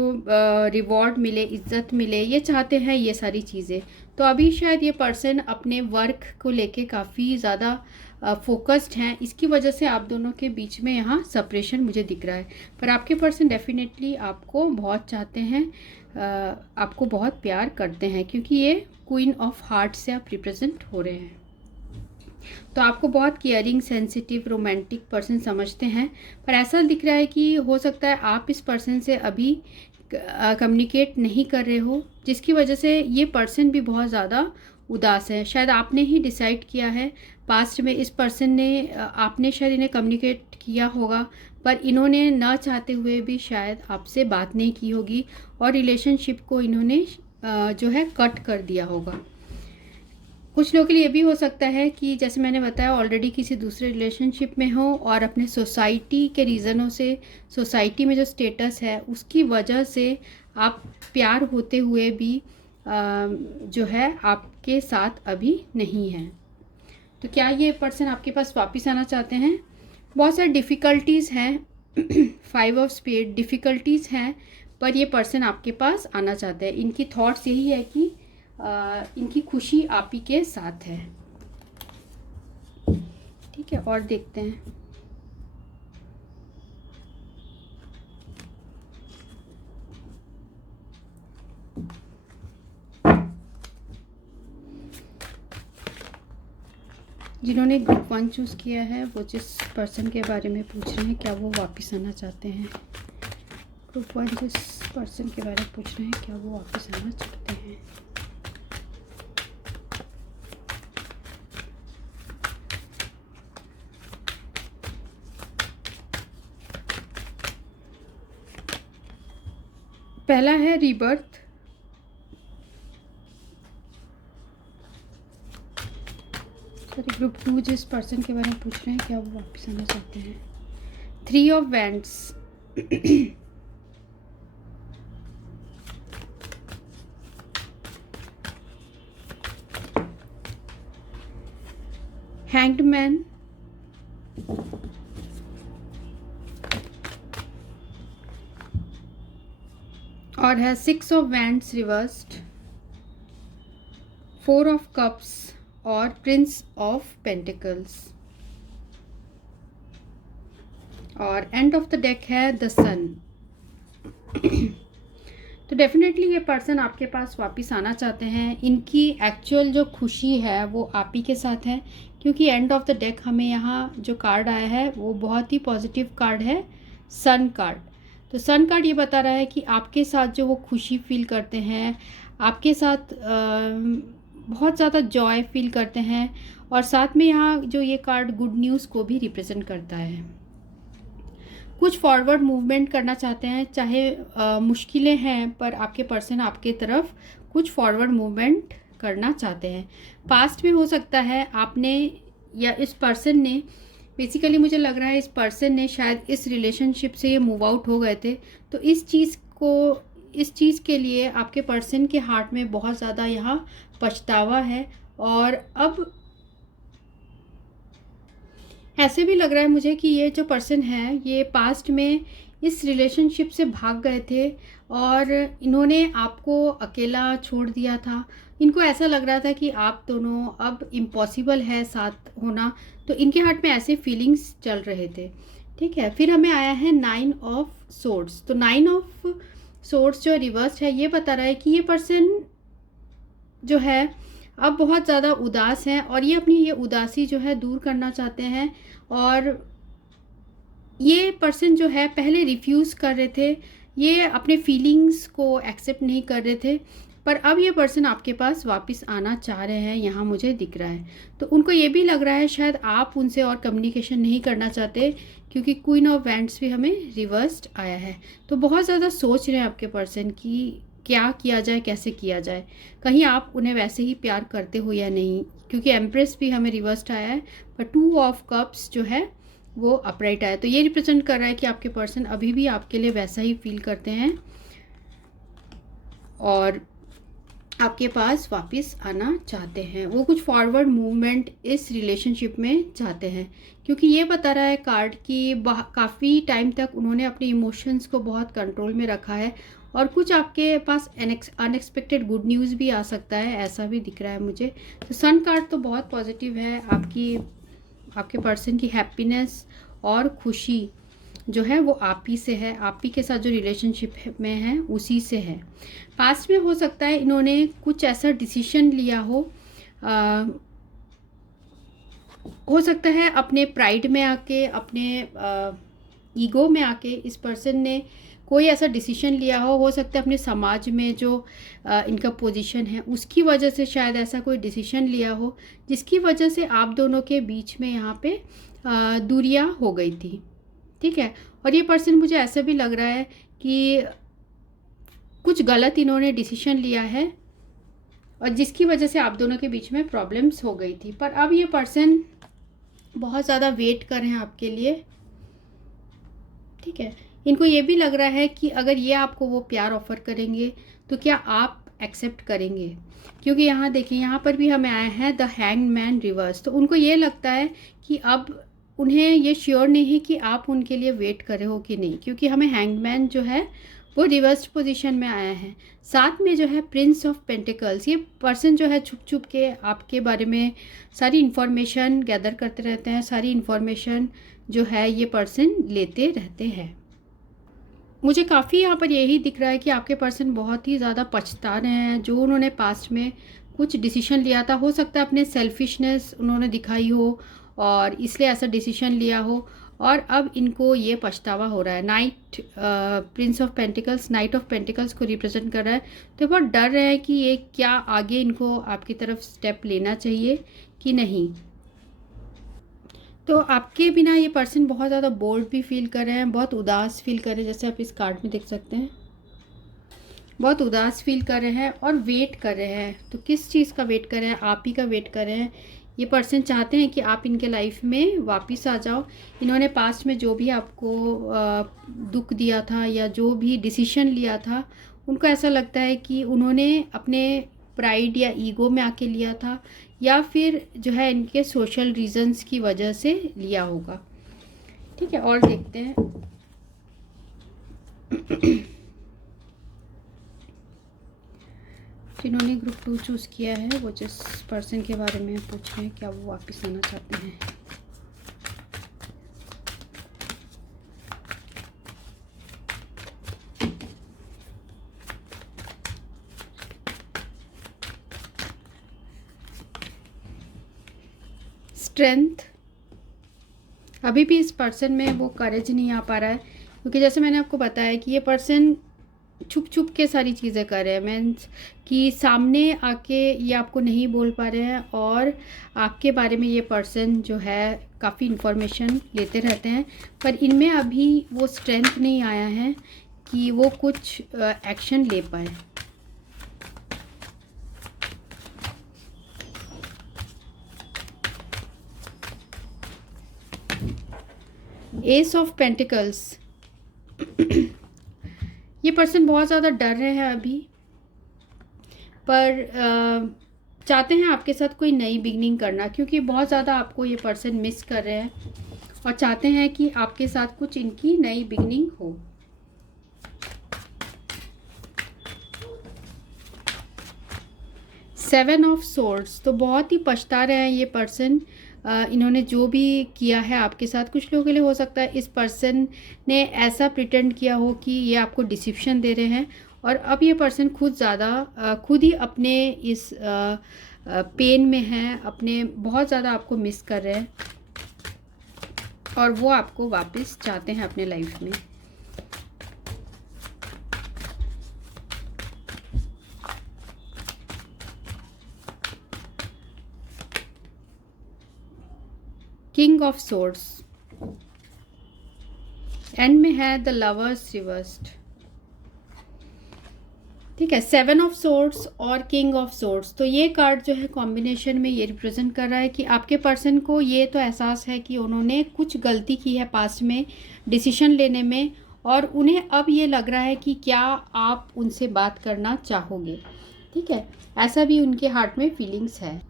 रिवॉर्ड मिले, इज्जत मिले, ये चाहते हैं ये सारी चीज़ें। तो अभी शायद ये पर्सन अपने वर्क को लेके काफ़ी ज़्यादा फोकस्ड हैं, इसकी वजह से आप दोनों के बीच में यहाँ सेपरेशन मुझे दिख रहा है। पर आपके पर्सन डेफिनेटली आपको बहुत चाहते हैं, आपको बहुत प्यार करते हैं, क्योंकि ये क्वीन ऑफ हार्ट से आप रिप्रेजेंट हो रहे हैं। तो आपको बहुत केयरिंग, सेंसिटिव, रोमांटिक पर्सन समझते हैं। पर ऐसा दिख रहा है कि हो सकता है आप इस पर्सन से अभी कम्युनिकेट नहीं कर रहे हो, जिसकी वजह से ये पर्सन भी बहुत ज़्यादा उदास है। शायद आपने ही डिसाइड किया है, पास्ट में इस पर्सन ने, आपने शायद इन्हें कम्युनिकेट किया होगा, पर इन्होंने ना चाहते हुए भी शायद आपसे बात नहीं की होगी और रिलेशनशिप को इन्होंने जो है कट कर दिया होगा। कुछ लोगों के लिए भी हो सकता है कि जैसे मैंने बताया ऑलरेडी किसी दूसरे रिलेशनशिप में हो और अपने सोसाइटी के रीज़नों से, सोसाइटी में जो स्टेटस है उसकी वजह से आप प्यार होते हुए भी जो है आपके साथ अभी नहीं है। तो क्या ये पर्सन आपके पास वापस आना चाहते हैं? बहुत सारी डिफ़िकल्टीज़ हैं 5 ऑफ स्पेड डिफ़िकल्टीज़ हैं, पर ये पर्सन आपके पास आना चाहते हैं। इनकी थॉट्स यही है कि इनकी खुशी आप ही के साथ है, ठीक है। और देखते हैं। जिन्होंने ग्रुप 1 चूज़ किया है वो जिस पर्सन के बारे में पूछ रहे हैं, क्या वो वापस आना चाहते हैं? ग्रुप 1 जिस पर्सन के बारे में पूछ रहे हैं, क्या वो वापस आना चाहते हैं? पहला है रीबर्थ, ग्रुप 2 जिस पर्सन के बारे में पूछ रहे हैं, क्या वो वापस आना चाहते हैं? 3 ऑफ वैंड्स, हैंग्ड मैन, और है 6 of wands reversed, 4 of cups और प्रिंस ऑफ पेंटिकल्स, और एंड ऑफ द डेक है द सन। तो डेफिनेटली ये पर्सन आपके पास वापस आना चाहते हैं। इनकी एक्चुअल जो खुशी है वो आप ही के साथ है, क्योंकि एंड ऑफ द डेक हमें यहाँ जो कार्ड आया है वो बहुत ही पॉजिटिव कार्ड है, सन कार्ड। तो सन कार्ड ये बता रहा है कि आपके साथ जो वो खुशी फील करते हैं, आपके साथ बहुत ज़्यादा जॉय फील करते हैं, और साथ में यहाँ जो ये कार्ड गुड न्यूज़ को भी रिप्रेजेंट करता है। कुछ फॉरवर्ड मूवमेंट करना चाहते हैं, चाहे मुश्किलें हैं, पर आपके पर्सन आपके तरफ कुछ फॉरवर्ड मूवमेंट करना चाहते हैं। पास्ट में हो सकता है आपने या इस पर्सन ने, बेसिकली मुझे लग रहा है इस पर्सन ने शायद इस रिलेशनशिप से ये मूव आउट हो गए थे, तो इस चीज़ के लिए आपके पर्सन के हार्ट में बहुत ज़्यादा यहाँ पछतावा है। और अब ऐसे भी लग रहा है मुझे कि ये जो पर्सन है ये पास्ट में इस रिलेशनशिप से भाग गए थे और इन्होंने आपको अकेला छोड़ दिया था। इनको ऐसा लग रहा था कि आप दोनों अब इम्पॉसिबल है साथ होना, तो इनके हार्ट में ऐसे फीलिंग्स चल रहे थे, ठीक है। फिर हमें आया है 9 ऑफ सोर्ड्स। तो 9 ऑफ सोर्ड्स जो रिवर्स है ये बता रहा है कि ये पर्सन जो है अब बहुत ज़्यादा उदास हैं और ये अपनी ये उदासी जो है दूर करना चाहते हैं। और ये पर्सन जो है पहले रिफ्यूज़ कर रहे थे, ये अपने फीलिंग्स को एक्सेप्ट नहीं कर रहे थे, पर अब ये पर्सन आपके पास वापस आना चाह रहे हैं, यहाँ मुझे दिख रहा है। तो उनको ये भी लग रहा है शायद आप उनसे और कम्युनिकेशन नहीं करना चाहते, क्योंकि क्वीन ऑफ वैंड्स भी हमें रिवर्स्ड आया है। तो बहुत ज़्यादा सोच रहे हैं आपके पर्सन कि क्या किया जाए, कैसे किया जाए, कहीं आप उन्हें वैसे ही प्यार करते हो या नहीं, क्योंकि एम्प्रेस भी हमें रिवर्स्ड आया है, पर 2 ऑफ कप्स जो है वो अपराइट आया। तो ये रिप्रेजेंट कर रहा है कि आपके पर्सन अभी भी आपके लिए वैसा ही फील करते हैं और आपके पास वापस आना चाहते हैं। वो कुछ फॉरवर्ड मूवमेंट इस रिलेशनशिप में चाहते हैं, क्योंकि ये बता रहा है कार्ड कि काफ़ी टाइम तक उन्होंने अपने इमोशंस को बहुत कंट्रोल में रखा है और कुछ आपके पास अनएक्सपेक्टेड गुड न्यूज़ भी आ सकता है, ऐसा भी दिख रहा है मुझे। तो सन कार्ड तो बहुत पॉजिटिव है, आपके पर्सन की हैप्पीनेस और खुशी जो है वो आप ही से है, आप ही के साथ जो रिलेशनशिप में है उसी से है। पास्ट में हो सकता है इन्होंने कुछ ऐसा डिसीजन लिया हो सकता है अपने प्राइड में आके, अपने ईगो में आके इस पर्सन ने कोई ऐसा डिसीजन लिया हो सकता है अपने समाज में जो इनका पोजीशन है उसकी वजह से शायद ऐसा कोई डिसीजन लिया हो, जिसकी वजह से आप दोनों के बीच में यहाँ पे दूरियां हो गई थी। ठीक है, और ये पर्सन मुझे ऐसा भी लग रहा है कि कुछ गलत इन्होंने डिसीजन लिया है और जिसकी वजह से आप दोनों के बीच में प्रॉब्लम्स हो गई थी। पर अब ये पर्सन बहुत ज़्यादा वेट कर रहे हैं आपके लिए। ठीक है, इनको ये भी लग रहा है कि अगर ये आपको वो प्यार ऑफर करेंगे तो क्या आप एक्सेप्ट करेंगे, क्योंकि यहाँ देखिए यहाँ पर भी हमें आया है द हैंग्ड मैन रिवर्स। तो उनको ये लगता है कि अब उन्हें ये श्योर नहीं है कि आप उनके लिए वेट करे हो कि नहीं, क्योंकि हमें हैंगमैन जो है वो रिवर्स पोजीशन में आया है। साथ में जो है प्रिंस ऑफ पेंटिकल्स, ये पर्सन जो है छुप छुप के आपके बारे में सारी इन्फॉर्मेशन गैदर करते रहते हैं, सारी इन्फॉर्मेशन जो है ये पर्सन लेते रहते हैं। मुझे काफ़ी यहाँ पर यही दिख रहा है कि आपके पर्सन बहुत ही ज़्यादा पछता रहे हैं जो उन्होंने पास्ट में कुछ डिसीजन लिया था। हो सकता है अपने सेल्फिशनेस उन्होंने दिखाई हो और इसलिए ऐसा डिसीजन लिया हो और अब इनको ये पछतावा हो रहा है। Night Prince of pentacles night of pentacles को रिप्रेजेंट कर रहा है। तो बहुत डर रहे हैं कि ये क्या आगे इनको आपकी तरफ स्टेप लेना चाहिए कि नहीं। तो आपके बिना ये पर्सन बहुत ज़्यादा बोर्ड भी फील कर रहे हैं, बहुत उदास फील कर रहे हैं, जैसे आप इस कार्ड में देख सकते हैं बहुत उदास फील कर रहे हैं और वेट कर रहे हैं। तो किस चीज़ का वेट कर रहे हैं? आप ही का वेट कर रहे हैं। ये पर्सन चाहते हैं कि आप इनके लाइफ में वापस आ जाओ। इन्होंने पास्ट में जो भी आपको दुख दिया था या जो भी डिसीजन लिया था, उनको ऐसा लगता है कि उन्होंने अपने प्राइड या ईगो में आके लिया था या फिर जो है इनके सोशल रीजंस की वजह से लिया होगा। ठीक है, और देखते हैं जिन्होंने ग्रुप 2 चूज़ किया है वो जिस पर्सन के बारे में पूछ रहे हैं क्या वो वापस आना चाहते हैं। स्ट्रेंथ, अभी भी इस पर्सन में वो करेज नहीं आ पा रहा है, क्योंकि जैसे मैंने आपको बताया कि ये पर्सन छुप छुप के सारी चीज़ें कर रहे हैं। मीन्स कि सामने आके ये आपको नहीं बोल पा रहे हैं और आपके बारे में ये पर्सन जो है काफ़ी इन्फॉर्मेशन लेते रहते हैं, पर इनमें अभी वो स्ट्रेंथ नहीं आया है कि वो कुछ एक्शन ले पाए। एस ऑफ पेंटिकल्स, ये पर्सन बहुत ज़्यादा डर रहे हैं अभी, पर चाहते हैं आपके साथ कोई नई बिगनिंग करना, क्योंकि बहुत ज़्यादा आपको ये पर्सन मिस कर रहे हैं और चाहते हैं कि आपके साथ कुछ इनकी नई बिगनिंग हो। सेवन ऑफ सोर्ड्स, तो बहुत ही पछता रहे हैं ये पर्सन इन्होंने जो भी किया है आपके साथ। कुछ लोगों के लिए हो सकता है इस पर्सन ने ऐसा प्रिटेंड किया हो कि ये आपको डिसिप्शन दे रहे हैं और अब ये पर्सन खुद ही अपने इस पेन में है, अपने बहुत ज़्यादा आपको मिस कर रहे हैं और वो आपको वापस चाहते हैं अपने लाइफ में। किंग ऑफ सोर्ड्स, एंड में है द लवर्स रिवर्स्ड। ठीक है, 7 ऑफ सोर्ड्स और किंग ऑफ सोर्ड्स, तो ये कार्ड जो है कॉम्बिनेशन में ये रिप्रेजेंट कर रहा है कि आपके पर्सन को ये तो एहसास है कि उन्होंने कुछ गलती की है पास्ट में डिसीजन लेने में, और उन्हें अब ये लग रहा है कि क्या आप उनसे बात करना चाहोगे। ठीक है, ऐसा भी उनके हार्ट में फीलिंग्स है।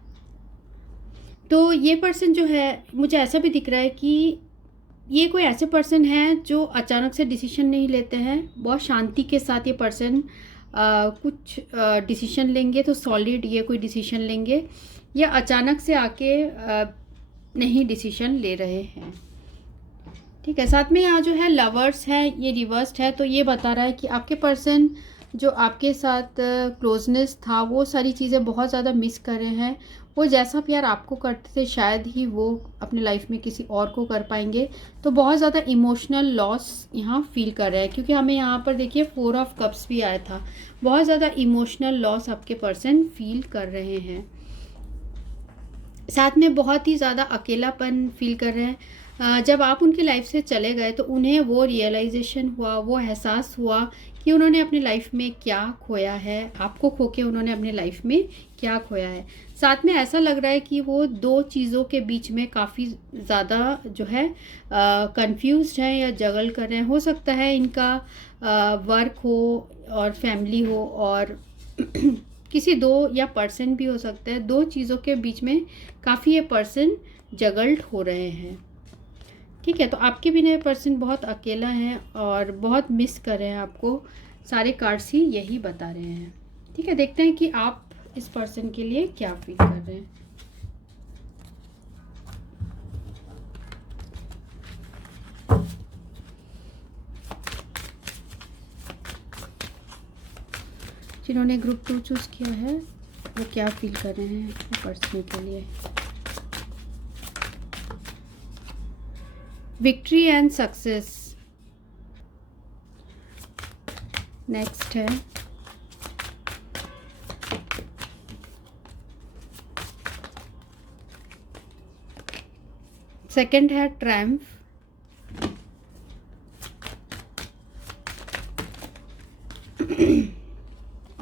तो ये पर्सन जो है, मुझे ऐसा भी दिख रहा है कि ये कोई ऐसे पर्सन हैं जो अचानक से डिसीजन नहीं लेते हैं, बहुत शांति के साथ ये पर्सन कुछ डिसीजन लेंगे तो सॉलिड ये कोई डिसीजन लेंगे, या अचानक से आके नहीं डिसीजन ले रहे हैं। ठीक है, साथ में यहाँ जो है लवर्स है, ये रिवर्स्ड है, तो ये बता रहा है कि आपके पर्सन जो आपके साथ क्लोजनेस था वो सारी चीज़ें बहुत ज़्यादा मिस कर रहे हैं। वो जैसा प्यार आपको करते थे शायद ही वो अपने लाइफ में किसी और को कर पाएंगे, तो बहुत ज़्यादा इमोशनल लॉस यहाँ फील कर रहे हैं, क्योंकि हमें यहाँ पर देखिए 4 ऑफ कप्स भी आया था। बहुत ज़्यादा इमोशनल लॉस आपके पर्सन फील कर रहे हैं, साथ में बहुत ही ज़्यादा अकेलापन फील कर रहे हैं। जब आप उनकी लाइफ से चले गए तो उन्हें वो रियलाइजेशन हुआ, वो एहसास हुआ कि उन्होंने अपनी लाइफ में क्या खोया है, आपको खो के उन्होंने अपनी लाइफ में क्या खोया है। साथ में ऐसा लग रहा है कि वो 2 चीज़ों के बीच में काफ़ी ज़्यादा जो है कंफ्यूज्ड हैं या जगल कर रहे हैं। हो सकता है इनका वर्क हो और फैमिली हो, और किसी 2 या पर्सन भी हो सकता है। 2 चीज़ों के बीच में काफ़ी ये पर्सन जगल्ड हो रहे हैं। ठीक है, तो आपके बिना ये पर्सन बहुत अकेला है और बहुत मिस कर रहे हैं आपको। सारे कार्ड्स ही यही बता रहे हैं। ठीक है, देखते हैं कि आप इस पर्सन के लिए क्या फील कर रहे हैं। जिन्होंने ग्रुप 2 चूज किया है वो क्या फील कर रहे हैं पर्सन के लिए। विक्ट्री एंड सक्सेस नेक्स्ट है। सेकंड है ट्रायम्फ,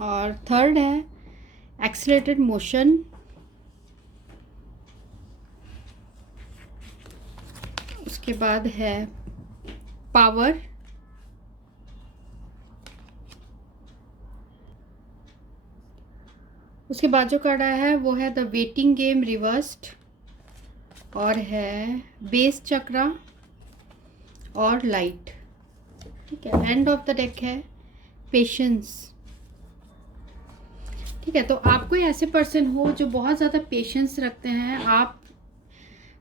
और थर्ड है एक्सेलरेटेड मोशन, उसके बाद है पावर, उसके बाद जो कार्ड आया है वो है द वेटिंग गेम रिवर्स्ड, और है बेस चक्रा और लाइट। ठीक है, एंड ऑफ द डेक है पेशेंस। ठीक है, तो आप कोई ऐसे पर्सन हो जो बहुत ज़्यादा पेशेंस रखते हैं। आप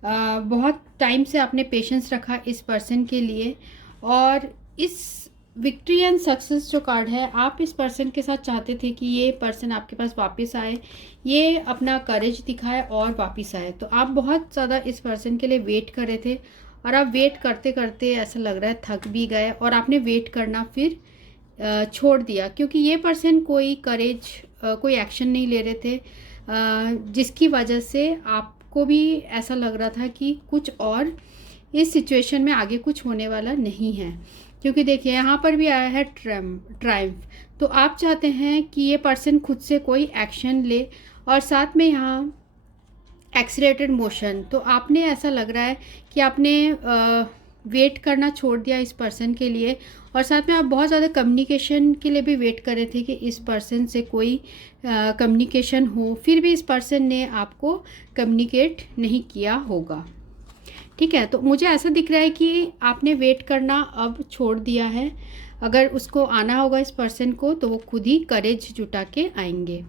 बहुत टाइम से आपने पेशेंस रखा इस पर्सन के लिए, और इस विक्ट्री एंड सक्सेस जो कार्ड है, आप इस पर्सन के साथ चाहते थे कि ये पर्सन आपके पास वापस आए, ये अपना करेज दिखाए और वापस आए। तो आप बहुत ज़्यादा इस पर्सन के लिए वेट कर रहे थे, और आप वेट करते करते ऐसा लग रहा है थक भी गए, और आपने वेट करना फिर छोड़ दिया, क्योंकि ये पर्सन कोई करेज कोई एक्शन नहीं ले रहे थे, जिसकी वजह से आपको भी ऐसा लग रहा था कि कुछ और इस सिचुएशन में आगे कुछ होने वाला नहीं है। क्योंकि देखिए यहाँ पर भी आया है ट्रायम्फ, तो आप चाहते हैं कि ये पर्सन खुद से कोई एक्शन ले, और साथ में यहाँ एक्सीलरेटेड मोशन, तो आपने ऐसा लग रहा है कि आपने वेट करना छोड़ दिया इस पर्सन के लिए, और साथ में आप बहुत ज़्यादा कम्युनिकेशन के लिए भी वेट कर रहे थे कि इस पर्सन से कोई कम्युनिकेशन हो, फिर भी इस पर्सन ने आपको कम्युनिकेट नहीं किया होगा। ठीक है, तो मुझे ऐसा दिख रहा है कि आपने वेट करना अब छोड़ दिया है। अगर उसको आना होगा इस पर्सन को तो वो खुद ही करेज जुटा के आएंगे।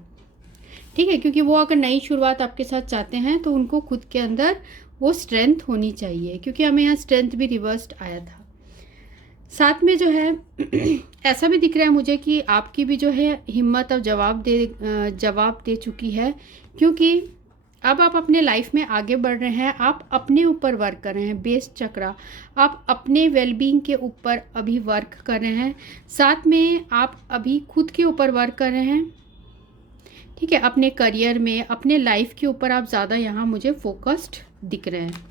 ठीक है, क्योंकि वो अगर नई शुरुआत आपके साथ चाहते हैं तो उनको खुद के अंदर वो स्ट्रेंथ होनी चाहिए, क्योंकि हमें यहाँ स्ट्रेंथ भी रिवर्स्ड आया था। साथ में जो है ऐसा भी दिख रहा है मुझे कि आपकी भी जो है हिम्मत अब जवाब दे चुकी है, क्योंकि अब आप अपने लाइफ में आगे बढ़ रहे हैं, आप अपने ऊपर वर्क कर रहे हैं। बेस चक्रा, आप अपने वेलबींग के ऊपर अभी वर्क कर रहे हैं, साथ में आप अभी खुद के ऊपर वर्क कर रहे हैं, ठीक है। अपने करियर में, अपने लाइफ के ऊपर आप ज़्यादा यहाँ मुझे फोकस्ड दिख रहे हैं।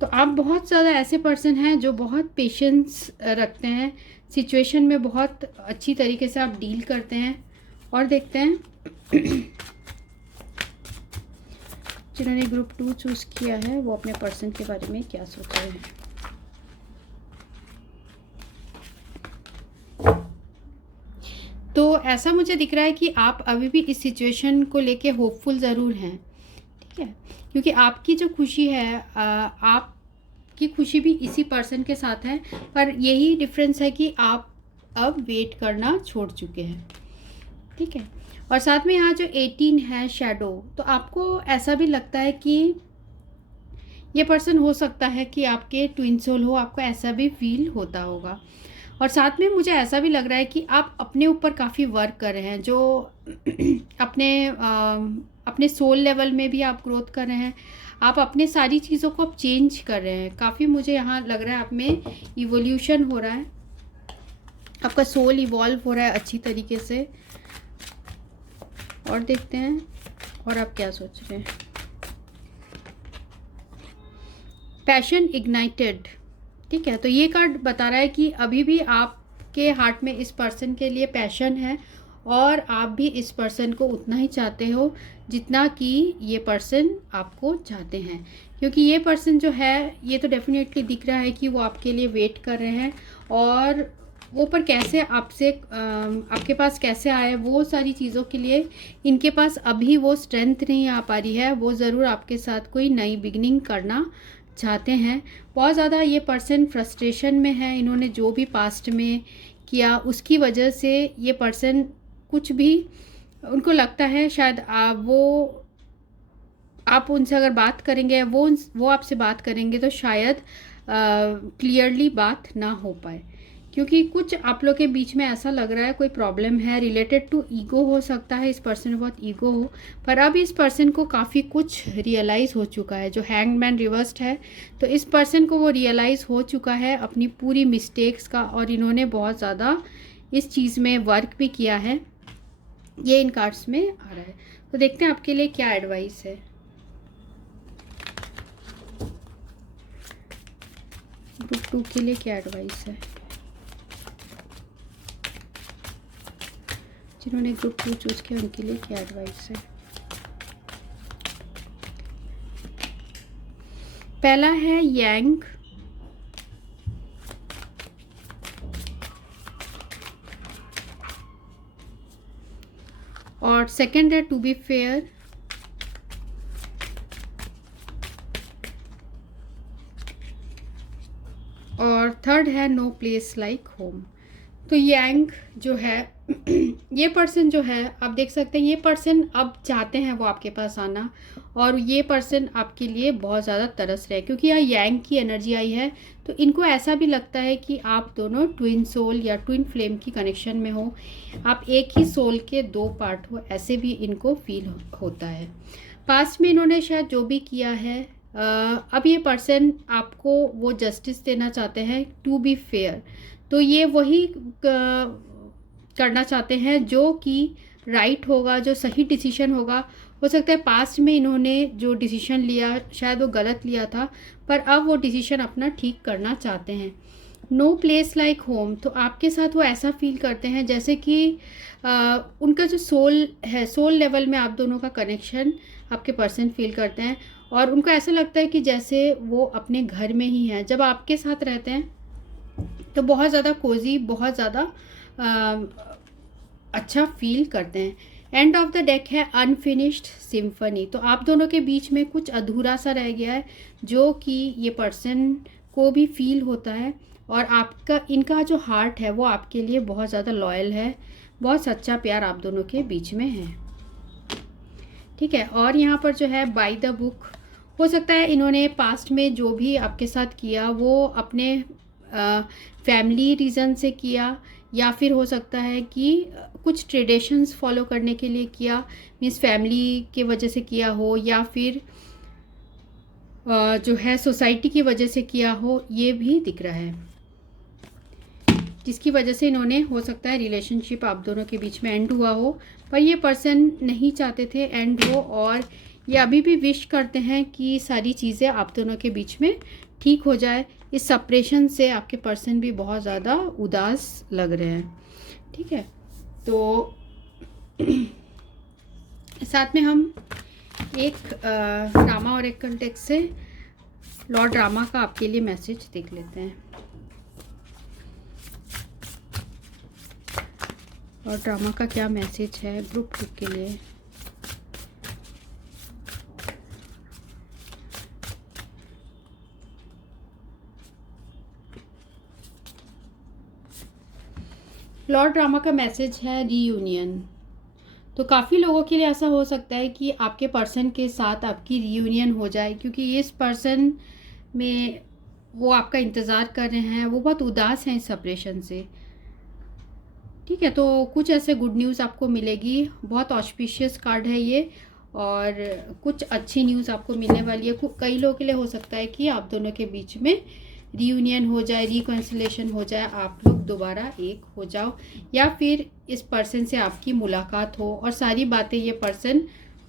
तो आप बहुत ज़्यादा ऐसे पर्सन हैं जो बहुत पेशेंस रखते हैं, सिचुएशन में बहुत अच्छी तरीके से आप डील करते हैं। और देखते हैं जिन्होंने ग्रुप 2 चूज़ किया है वो अपने पर्सन के बारे में क्या सोच रहे हैं। तो ऐसा मुझे दिख रहा है कि आप अभी भी इस सिचुएशन को लेके होपफुल ज़रूर हैं, ठीक है, क्योंकि आपकी जो खुशी है, आपकी खुशी भी इसी पर्सन के साथ है, पर यही डिफरेंस है कि आप अब वेट करना छोड़ चुके हैं, ठीक है। और साथ में यहाँ जो 18 है शैडो, तो आपको ऐसा भी लगता है कि ये पर्सन हो सकता है कि आपके ट्विन सोल हो, आपको ऐसा भी फील होता होगा। और साथ में मुझे ऐसा भी लग रहा है कि आप अपने ऊपर काफ़ी वर्क कर रहे हैं, जो अपने सोल लेवल में भी आप ग्रोथ कर रहे हैं, आप अपने सारी चीज़ों को आप चेंज कर रहे हैं। काफ़ी मुझे यहाँ लग रहा है आप में इवोल्यूशन हो रहा है, आपका सोल इवॉल्व हो रहा है अच्छी तरीके से। और देखते हैं और आप क्या सोच रहे हैं। पैशन इग्नाइटेड, ठीक है, तो ये कार्ड बता रहा है कि अभी भी आपके हार्ट में इस पर्सन के लिए पैशन है, और आप भी इस पर्सन को उतना ही चाहते हो जितना कि ये पर्सन आपको चाहते हैं। क्योंकि ये पर्सन जो है, ये तो डेफिनेटली दिख रहा है कि वो आपके लिए वेट कर रहे हैं, और वो पर कैसे आपके पास कैसे आए, वो सारी चीज़ों के लिए इनके पास अभी वो स्ट्रेंथ नहीं आ पा रही है। वो ज़रूर आपके साथ कोई नई बिगनिंग करना चाहते हैं। बहुत ज़्यादा ये पर्सन फ्रस्ट्रेशन में है, इन्होंने जो भी पास्ट में किया उसकी वजह से ये पर्सन कुछ भी उनको लगता है शायद आप उनसे अगर बात करेंगे, वो आपसे बात करेंगे तो शायद क्लियरली बात ना हो पाए, क्योंकि कुछ आप लोग के बीच में ऐसा लग रहा है कोई प्रॉब्लम है रिलेटेड टू ईगो। हो सकता है इस पर्सन में बहुत ईगो हो, पर अब इस पर्सन को काफ़ी कुछ रियलाइज़ हो चुका है। जो हैंगमैन रिवर्स्ड है, तो इस पर्सन को वो रियलाइज़ हो चुका है अपनी पूरी मिस्टेक्स का, और इन्होंने बहुत ज़्यादा इस चीज़ में वर्क भी किया है। ये इन कार्ड्स में आ रहा है। तो देखते हैं आपके लिए क्या एडवाइस है। ग्रुप 2 के लिए क्या एडवाइस है, जिन्होंने ग्रुप 2 चूज़ किया उनके लिए क्या एडवाइस है। पहला है यांग, और सेकंड है टू बी फेयर, और थर्ड है नो प्लेस लाइक होम। तो यांग जो है ये पर्सन जो है, आप देख सकते हैं ये पर्सन अब चाहते हैं वो आपके पास आना, और ये पर्सन आपके लिए बहुत ज़्यादा तरस रहे हैं, क्योंकि यहाँ यांग की एनर्जी आई है। तो इनको ऐसा भी लगता है कि आप दोनों ट्विन सोल या ट्विन फ्लेम की कनेक्शन में हो, आप एक ही सोल के दो पार्ट हो, ऐसे भी इनको फील होता है। पास्ट में इन्होंने शायद जो भी किया है, अब ये पर्सन आपको वो जस्टिस देना चाहते हैं, टू बी फेयर। तो ये वही करना चाहते हैं जो कि राइट होगा, जो सही डिसीजन होगा। हो सकता है पास्ट में इन्होंने जो डिसीजन लिया शायद वो गलत लिया था, पर अब वो डिसीजन अपना ठीक करना चाहते हैं। नो प्लेस लाइक होम, तो आपके साथ वो ऐसा फील करते हैं जैसे कि उनका जो सोल है, सोल लेवल में आप दोनों का कनेक्शन आपके पर्सन फील करते हैं, और उनको ऐसा लगता है कि जैसे वो अपने घर में ही है। जब आपके साथ रहते हैं तो बहुत ज़्यादा कोजी, बहुत ज़्यादा अच्छा फील करते हैं। एंड ऑफ द डेक है अनफिनिश्ड सिम्फनी, तो आप दोनों के बीच में कुछ अधूरा सा रह गया है, जो कि ये पर्सन को भी फील होता है, और आपका इनका जो हार्ट है वो आपके लिए बहुत ज़्यादा लॉयल है, बहुत सच्चा प्यार आप दोनों के बीच में है, ठीक है। और यहाँ पर जो है बाय द बुक, हो सकता है इन्होंने पास्ट में जो भी आपके साथ किया वो अपने फैमिली रीज़न से किया, या फिर हो सकता है कि कुछ ट्रेडिशंस फॉलो करने के लिए किया, मीन्स फैमिली के वजह से किया हो, या फिर जो है सोसाइटी की वजह से किया हो, ये भी दिख रहा है, जिसकी वजह से इन्होंने, हो सकता है रिलेशनशिप आप दोनों के बीच में एंड हुआ हो, पर ये पर्सन नहीं चाहते थे एंड हो, और ये अभी भी विश करते हैं कि सारी चीज़ें आप दोनों के बीच में ठीक हो जाए। इस सेपरेशन से आपके पर्सन भी बहुत ज़्यादा उदास लग रहे हैं, ठीक है। तो साथ में हम एक ड्रामा और एक कंटेक्स्ट से लॉर्ड ड्रामा का आपके लिए मैसेज देख लेते हैं। और ड्रामा का क्या मैसेज है ग्रुप 2 के लिए। लॉर्ड ड्रामा का मैसेज है रीयूनियन। तो काफ़ी लोगों के लिए ऐसा हो सकता है कि आपके पर्सन के साथ आपकी रीयूनियन हो जाए, क्योंकि इस पर्सन में वो आपका इंतज़ार कर रहे हैं, वो बहुत उदास हैं इस सेपरेशन से, ठीक है। तो कुछ ऐसे गुड न्यूज़ आपको मिलेगी, बहुत ऑस्पिशियस कार्ड है ये, और कुछ अच्छी न्यूज़ आपको मिलने वाली है। कई लोगों के लिए हो सकता है कि आप दोनों के बीच में रीयूनियन हो जाए, रिकन्सिलेशन हो जाए, आप लोग दोबारा एक हो जाओ, या फिर इस पर्सन से आपकी मुलाकात हो और सारी बातें ये पर्सन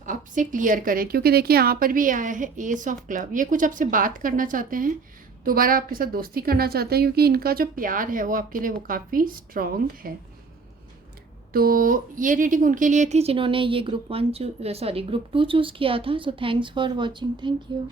आपसे क्लियर करे। क्योंकि देखिए यहाँ पर भी आया है एस ऑफ क्लब, ये कुछ आपसे बात करना चाहते हैं, दोबारा आपके साथ दोस्ती करना चाहते हैं, क्योंकि इनका जो प्यार है वो आपके लिए वो काफ़ी स्ट्रॉन्ग है। तो ये रीडिंग उनके लिए थी जिन्होंने ये ग्रुप 2 चूज़ किया था। So thanks for watching, thank you.